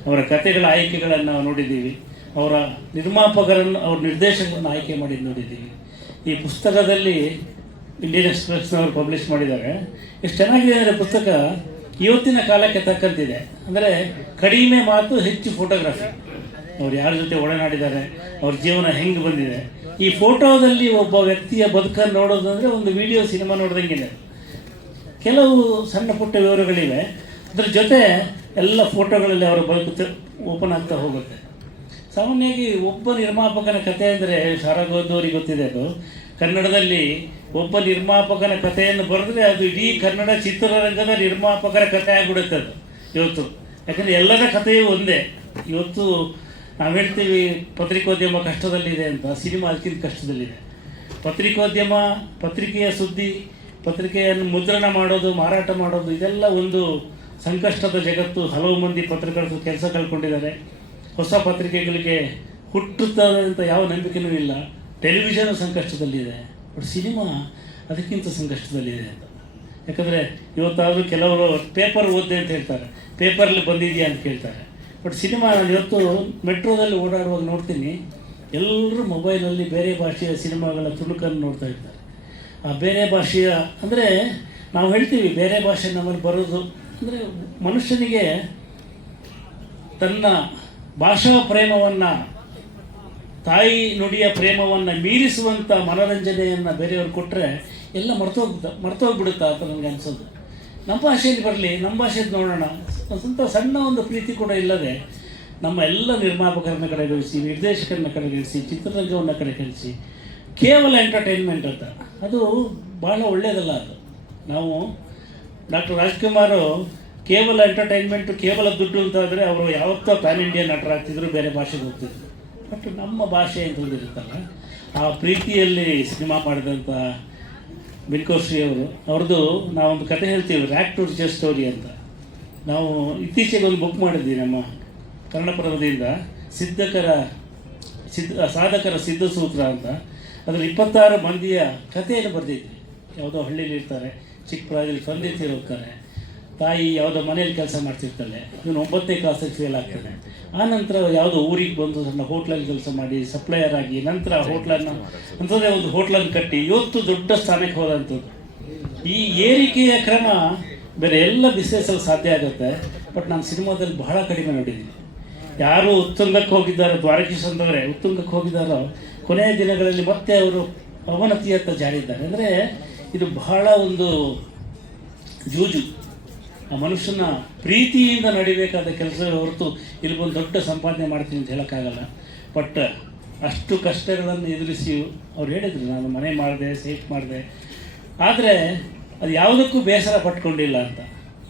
ಅವರ ಕಥೆಗಳ ಆಯ್ಕೆಗಳನ್ನು ನಾವು ನೋಡಿದ್ದೀವಿ, ಅವರ ನಿರ್ಮಾಪಕರನ್ನು, ಅವ್ರ ನಿರ್ದೇಶಕರನ್ನು ಆಯ್ಕೆ ಮಾಡಿದ್ದು ನೋಡಿದ್ದೀವಿ. ಈ ಪುಸ್ತಕದಲ್ಲಿ ಇಂಡಿಯನ್ ಎಕ್ಸ್‌ಪ್ರೆಸ್ನವರು ಪಬ್ಲಿಷ್ ಮಾಡಿದ್ದಾರೆ. ಎಷ್ಟು ಚೆನ್ನಾಗಿದೆ ಅಂದರೆ ಪುಸ್ತಕ ಇವತ್ತಿನ ಕಾಲಕ್ಕೆ ತಕ್ಕಂತಿದೆ. ಅಂದರೆ ಕಡಿಮೆ ಮಾತು, ಹೆಚ್ಚು ಫೋಟೋಗ್ರಫಿ. ಅವ್ರು ಯಾರ ಜೊತೆ ಒಡನಾಡಿದ್ದಾರೆ, ಅವ್ರ ಜೀವನ ಹೆಂಗೆ ಬಂದಿದೆ. ಈ ಫೋಟೋದಲ್ಲಿ ಒಬ್ಬ ವ್ಯಕ್ತಿಯ ಬದುಕನ್ನು ನೋಡೋದಂದರೆ ಒಂದು ವಿಡಿಯೋ ಸಿನಿಮಾ ನೋಡ್ದಂಗಿದೆ. ಕೆಲವು ಸಣ್ಣ ಪುಟ್ಟ ವಿವರಗಳಿವೆ, ಅದ್ರ ಜೊತೆ ಎಲ್ಲ ಫೋಟೋಗಳಲ್ಲಿ ಅವರ ಬದುಕು ಓಪನ್ ಆಗ್ತಾ ಹೋಗುತ್ತೆ. ಸಾಮಾನ್ಯವಾಗಿ ಒಬ್ಬ ನಿರ್ಮಾಪಕನ ಕಥೆ ಅಂದರೆ ಶಾರಗೋದವರಿಗೆ ಗೊತ್ತಿದೆ. ಅದು ಕನ್ನಡದಲ್ಲಿ ಒಬ್ಬ ನಿರ್ಮಾಪಕನ ಕಥೆಯನ್ನು ಬರೆದ್ರೆ ಅದು ಇಡೀ ಕನ್ನಡ ಚಿತ್ರರಂಗದ ನಿರ್ಮಾಪಕರ ಕಥೆ ಆಗಿಬಿಡುತ್ತೆ ಅದು ಇವತ್ತು. ಯಾಕಂದರೆ ಎಲ್ಲರ ಕಥೆಯೂ ಒಂದೇ. ಇವತ್ತು ನಾವು ಹೇಳ್ತೀವಿ ಪತ್ರಿಕೋದ್ಯಮ ಕಷ್ಟದಲ್ಲಿದೆ ಅಂತ, ಸಿನಿಮಾ ಅದಕ್ಕಿಂತ ಕಷ್ಟದಲ್ಲಿದೆ. ಪತ್ರಿಕೋದ್ಯಮ, ಪತ್ರಿಕೆಯ ಸುದ್ದಿ, ಪತ್ರಿಕೆಯನ್ನು ಮುದ್ರಣ ಮಾಡೋದು, ಮಾರಾಟ ಮಾಡೋದು, ಇದೆಲ್ಲ ಒಂದು ಸಂಕಷ್ಟದ ಜಗತ್ತು. ಹಲವು ಮಂದಿ ಪತ್ರಕರ್ತರು ಕೆಲಸ ಕಳ್ಕೊಂಡಿದ್ದಾರೆ. ಹೊಸ ಪತ್ರಿಕೆಗಳಿಗೆ ಹುಟ್ಟುತ್ತದೆ ಅಂತ ಯಾವ ನಂಬಿಕೆಯೂ ಇಲ್ಲ. ಟೆಲಿವಿಷನ್ ಸಂಕಷ್ಟದಲ್ಲಿದೆ, ಬಟ್ ಸಿನಿಮಾ ಅದಕ್ಕಿಂತ ಸಂಕಷ್ಟದಲ್ಲಿದೆ ಅಂತ. ಯಾಕಂದರೆ ಇವತ್ತಾದರೂ ಕೆಲವರು ಪೇಪರ್ ಓದಿದೆ ಅಂತ ಹೇಳ್ತಾರೆ, ಪೇಪರಲ್ಲಿ ಬಂದಿದೆಯಾ ಅಂತ ಕೇಳ್ತಾರೆ. ಬಟ್ ಸಿನಿಮಾ ನಾನು ಇವತ್ತು ಮೆಟ್ರೋದಲ್ಲಿ ಓಡಾಡುವಾಗ ನೋಡ್ತೀನಿ, ಎಲ್ಲರೂ ಮೊಬೈಲಲ್ಲಿ ಬೇರೆ ಭಾಷೆಯ ಸಿನಿಮಾಗಳ ತುಣುಕನ್ನು ನೋಡ್ತಾ ಇರ್ತಾರೆ. ಆ ಬೇರೆ ಭಾಷೆಯ ಅಂದರೆ ನಾವು ಹೇಳ್ತೀವಿ ಬೇರೆ ಭಾಷೆ ನಮ್ಮಲ್ಲಿ ಬರೋದು ಅಂದರೆ ಮನುಷ್ಯನಿಗೆ ತನ್ನ ಭಾಷಾ ಪ್ರೇಮವನ್ನು, ತಾಯಿ ನುಡಿಯ ಪ್ರೇಮವನ್ನು ಮೀರಿಸುವಂಥ ಮನೋರಂಜನೆಯನ್ನು ಬೇರೆಯವ್ರು ಕೊಟ್ಟರೆ ಎಲ್ಲ ಮರ್ತೋಗ್ಬಿಡುತ್ತಾ ಅಂತ ನನಗೆ ಅನಿಸೋದು. ನಮ್ಮ ಭಾಷೆಯಲ್ಲಿ ಬರಲಿ, ನಮ್ಮ ಭಾಷೆದು ನೋಡೋಣ, ಸ್ವಂತ ಸಣ್ಣ ಒಂದು ಪ್ರೀತಿ ಕೂಡ ಇಲ್ಲದೆ ನಮ್ಮ ಎಲ್ಲ ನಿರ್ಮಾಪಕರನ್ನ ಕಡೆಗಣಿಸಿ, ನಿರ್ದೇಶಕರನ್ನ ಕಡೆಗಣಿಸಿ, ಚಿತ್ರರಂಗವನ್ನು ಕಡೆಗಣಿಸಿ ಕೇವಲ ಎಂಟರ್ಟೈನ್ಮೆಂಟ್ ಅಂತ, ಅದು ಭಾಳ ಒಳ್ಳೆಯದಲ್ಲ. ಅದು ನಾವು ಡಾಕ್ಟರ್ ರಾಜ್ಕುಮಾರ್ ಕೇವಲ ಎಂಟರ್ಟೈನ್ಮೆಂಟು, ಕೇವಲ ದುಡ್ಡು ಅಂತ ಆದರೆ ಅವರು ಯಾವತ್ತೋ ಪ್ಯಾನ್ ಇಂಡಿಯಾ ನಟರಾಗ್ತಿದ್ರು, ಬೇರೆ ಭಾಷೆಗೆ ಹೋಗ್ತಿದ್ರು. ಬಟ್ ನಮ್ಮ ಭಾಷೆ ಅಂತ ಇರುತ್ತಲ್ಲ, ಆ ಪ್ರೀತಿಯಲ್ಲಿ ಸಿನಿಮಾ ಮಾಡಿದಂಥ ಬಿಲ್ಕೋಶ್ರೀ ಅವ್ರದ್ದು ನಾವೊಂದು ಕತೆ ಹೇಳ್ತೀವಿ, ರ್ಯಾಕ್ ಟು ರಿಚರ್ ಸ್ಟೋರಿ ಅಂತ. ನಾವು ಇತ್ತೀಚೆಗೆ ಒಂದು ಬುಕ್ ಮಾಡಿದ್ವಿ ನಮ್ಮ ಕನ್ನಡಪ್ರಭದಿಂದ, ಸಾಧಕರ ಸಿದ್ಧಸೂತ್ರ ಅಂತ. ಅದರಲ್ಲಿ 26 ಮಂದಿಯ ಕಥೆಯನ್ನು ಬರೆದಿದ್ವಿ. ಯಾವುದೋ ಹಳ್ಳಿಲಿ ಇರ್ತಾರೆ, ಚಿಕ್ಕ ಪ್ರಾಯದಲ್ಲಿ ತಂದೆ ತೀರೋಗ್ತಾರೆ, ತಾಯಿ ಯಾವುದೋ ಮನೇಲಿ ಕೆಲಸ ಮಾಡ್ತಿರ್ತಾಳೆ, ಇವನು 9ನೇ ಕ್ಲಾಸಲ್ಲಿ ಫೇಲ್ ಆಗ್ತಾನೆ. ಆನಂತರ ಯಾವುದೋ ಊರಿಗೆ ಬಂದು ಸಣ್ಣ ಹೋಟ್ಲಲ್ಲಿ ಕೆಲಸ ಮಾಡಿ ಸಪ್ಲೈಯರ್ ಆಗಿ ನಂತರ ಹೋಟ್ಲನ್ನು ಅಂಥದ್ದೇ ಒಂದು ಹೋಟ್ಲನ್ನು ಕಟ್ಟಿ ಇವತ್ತು ದೊಡ್ಡ ಸ್ಥಾನಕ್ಕೆ ಹೋದಂಥದ್ದು. ಈ ಏರಿಕೆಯ ಕ್ರಮ ಬೇರೆ ಎಲ್ಲ ಬಿಸ್ನೆಸ್ಸಲ್ಲಿ ಸಾಧ್ಯ ಆಗುತ್ತೆ, ಬಟ್ ನಾನು ಸಿನಿಮಾದಲ್ಲಿ ಬಹಳ ಕಡಿಮೆ ನೋಡಿದ್ದೀನಿ. ಯಾರು ಉತ್ತುಂಗಕ್ಕೆ ಹೋಗಿದ್ದಾರೋ, ದ್ವಾರಕೀಶ್ ಅಂತವರೇ ಉತ್ತುಂಗಕ್ಕೆ ಹೋಗಿದ್ದಾರೋ, ಕೊನೆಯ ದಿನಗಳಲ್ಲಿ ಮತ್ತೆ ಅವರು ಅವನತಿಯತ್ತ ಜಾರಿದ್ದಾರೆ. ಅಂದರೆ ಇದು ಬಹಳ ಒಂದು ಜೂಜು. ಆ ಮನುಷ್ಯನ ಪ್ರೀತಿಯಿಂದ ನಡಿಬೇಕಾದ ಕೆಲಸವೇ ಹೊರತು ಇಲ್ಲಿ ಬಂದು ದೊಡ್ಡ ಸಂಪಾದನೆ ಮಾಡ್ತೀನಿ ಅಂತ ಹೇಳೋಕ್ಕಾಗಲ್ಲ. ಬಟ್ ಅಷ್ಟು ಕಷ್ಟಗಳನ್ನು ಎದುರಿಸಿ ಅವ್ರು ಹೇಳಿದರು, ನಾನು ಮನೆ ಮಾಡಿದೆ, ಸೇಫ್ ಮಾಡಿದೆ, ಆದರೆ ಅದು ಯಾವುದಕ್ಕೂ ಬೇಸರ ಪಟ್ಕೊಂಡಿಲ್ಲ ಅಂತ.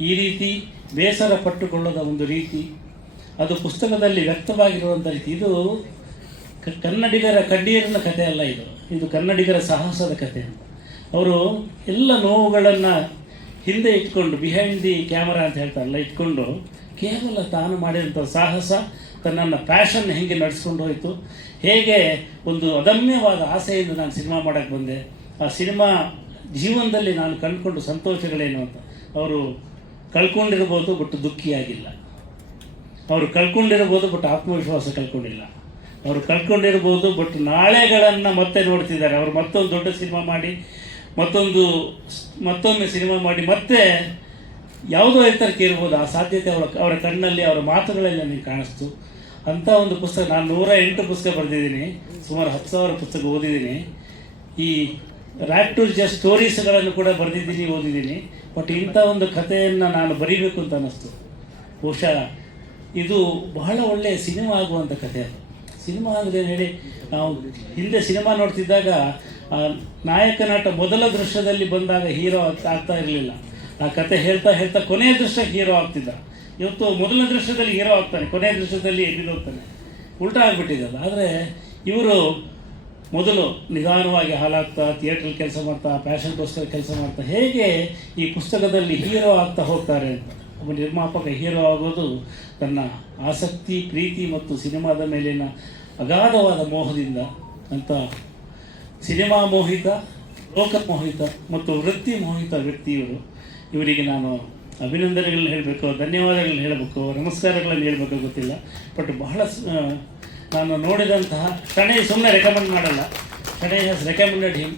ಈ ರೀತಿ ಬೇಸರ ಪಟ್ಟುಕೊಳ್ಳೋದ ಒಂದು ರೀತಿ, ಅದು ಪುಸ್ತಕದಲ್ಲಿ ವ್ಯಕ್ತವಾಗಿರುವಂಥ ರೀತಿ. ಇದು ಕನ್ನಡಿಗರ ಕಡ್ಡಿಯರಿನ ಕಥೆ ಅಲ್ಲ, ಇದು ಕನ್ನಡಿಗರ ಸಾಹಸದ ಕಥೆ ಅಂತ. ಅವರು ಎಲ್ಲ ನೋವುಗಳನ್ನು ಹಿಂದೆ ಇಟ್ಕೊಂಡು, ಬಿಹೈಂಡ್ ದಿ ಕ್ಯಾಮರಾ ಅಂತ ಹೇಳ್ತಾರಲ್ಲ, ಇಟ್ಕೊಂಡು ಕೇವಲ ತಾನು ಮಾಡಿದಂಥ ಸಾಹಸ, ತನ್ನನ್ನು ಪ್ಯಾಷನ್ ಹೇಗೆ ನಡೆಸ್ಕೊಂಡು ಹೋಯಿತು, ಹೇಗೆ ಒಂದು ಅದಮ್ಯವಾದ ಆಸೆಯಿಂದ ನಾನು ಸಿನಿಮಾ ಮಾಡೋಕ್ಕೆ ಬಂದೆ, ಆ ಸಿನಿಮಾ ಜೀವನದಲ್ಲಿ ನಾನು ಕಂಡುಕೊಂಡು ಸಂತೋಷಗಳೇನು ಅಂತ. ಅವರು ಕಳ್ಕೊಂಡಿರ್ಬೋದು, ಬಟ್ ದುಃಖಿಯಾಗಿಲ್ಲ. ಅವರು ಕಳ್ಕೊಂಡಿರ್ಬೋದು, ಬಟ್ ಆತ್ಮವಿಶ್ವಾಸ ಕಳ್ಕೊಂಡಿಲ್ಲ. ಅವರು ಕಳ್ಕೊಂಡಿರ್ಬೋದು, ಬಟ್ ನಾಳೆಗಳನ್ನು ಮತ್ತೆ ನೋಡ್ತಿದ್ದಾರೆ. ಅವರು ಮತ್ತೊಂದು ದೊಡ್ಡ ಸಿನಿಮಾ ಮಾಡಿ, ಮತ್ತೊಮ್ಮೆ ಸಿನಿಮಾ ಮಾಡಿ ಮತ್ತೆ ಯಾವುದೋ ಎತ್ತರಕ್ಕೆ ಇರ್ಬೋದು. ಆ ಸಾಧ್ಯತೆ ಅವರ ಕಣ್ಣಲ್ಲಿ, ಅವರ ಮಾತುಗಳಲ್ಲಿ ನನಗೆ ಕಾಣಿಸ್ತು. ಅಂಥ ಒಂದು ಪುಸ್ತಕ, ನಾನು 108 ಪುಸ್ತಕ ಬರೆದಿದ್ದೀನಿ, ಸುಮಾರು 10,000 ಪುಸ್ತಕ ಓದಿದ್ದೀನಿ. ಈ ರ್ಯಾಕ್ ಟು ರಿಚರ್ ಸ್ಟೋರೀಸ್ಗಳನ್ನು ಕೂಡ ಬರೆದಿದ್ದೀನಿ, ಓದಿದ್ದೀನಿ. ಬಟ್ ಇಂಥ ಒಂದು ಕಥೆಯನ್ನು ನಾನು ಬರೀಬೇಕು ಅಂತ ಅನ್ನಿಸ್ತು. ಬಹುಶಃ ಇದು ಬಹಳ ಒಳ್ಳೆಯ ಸಿನಿಮಾ ಆಗುವಂಥ ಕಥೆ. ಅದು ಸಿನಿಮಾ ಆಗಿದೆ ಹೇಳಿ, ನಾವು ಹಿಂದೆ ಸಿನಿಮಾ ನೋಡ್ತಿದ್ದಾಗ ನಾಯಕ ನಟ ಮೊದಲ ದೃಶ್ಯದಲ್ಲಿ ಬಂದಾಗ ಹೀರೋ ಆಗ್ತಾ ಇರಲಿಲ್ಲ. ಆ ಕತೆ ಹೇಳ್ತಾ ಹೇಳ್ತಾ ಕೊನೆಯ ದೃಶ್ಯಕ್ಕೆ ಹೀರೋ ಆಗ್ತಿದ್ದ. ಇವತ್ತು ಮೊದಲನೇ ದೃಶ್ಯದಲ್ಲಿ ಹೀರೋ ಆಗ್ತಾನೆ, ಕೊನೆಯ ದೃಶ್ಯದಲ್ಲಿ ಎದ್ದಿರೋಗ್ತಾನೆ, ಉಲ್ಟಾ ಆಗಿಬಿಟ್ಟಿದ್ದಲ್ಲ. ಆದರೆ ಇವರು ಮೊದಲು ನಿಧಾನವಾಗಿ ಹಾಲಾಗ್ತಾ, ಥಿಯೇಟ್ರಲ್ಲಿ ಕೆಲಸ ಮಾಡ್ತಾ, ಪ್ಯಾಷನ್ಗೋಸ್ಕರ ಕೆಲಸ ಮಾಡ್ತಾ, ಹೇಗೆ ಈ ಪುಸ್ತಕದಲ್ಲಿ ಹೀರೋ ಆಗ್ತಾ ಹೋಗ್ತಾರೆ ಅಂತ. ಒಬ್ಬ ನಿರ್ಮಾಪಕ ಹೀರೋ ಆಗೋದು ತನ್ನ ಆಸಕ್ತಿ, ಪ್ರೀತಿ ಮತ್ತು ಸಿನಿಮಾದ ಮೇಲಿನ ಅಗಾಧವಾದ ಮೋಹದಿಂದ ಅಂತ. ಸಿನಿಮಾ ಮೋಹಿತ, ಲೋಕ ಮೋಹಿತ ಮತ್ತು ವೃತ್ತಿ ಮೋಹಿತ ವ್ಯಕ್ತಿಯವರು. ಇವರಿಗೆ ನಾನು ಅಭಿನಂದನೆಗಳನ್ನ ಹೇಳಬೇಕು, ಧನ್ಯವಾದಗಳನ್ನ ಹೇಳಬೇಕು, ನಮಸ್ಕಾರಗಳನ್ನು ಹೇಳಬೇಕು ಗೊತ್ತಿಲ್ಲ. ಬಟ್ ಬಹಳ ನಾನು ನೋಡಿದಂತಹ ಶಣೈ ಸುಮ್ಮನೆ ರೆಕಮೆಂಡ್ ಮಾಡಲ್ಲ, ಶಣೈ ಹ್ಯಾಸ್ ರೆಕಮೆಂಡೆಡ್ ಹಿಮ್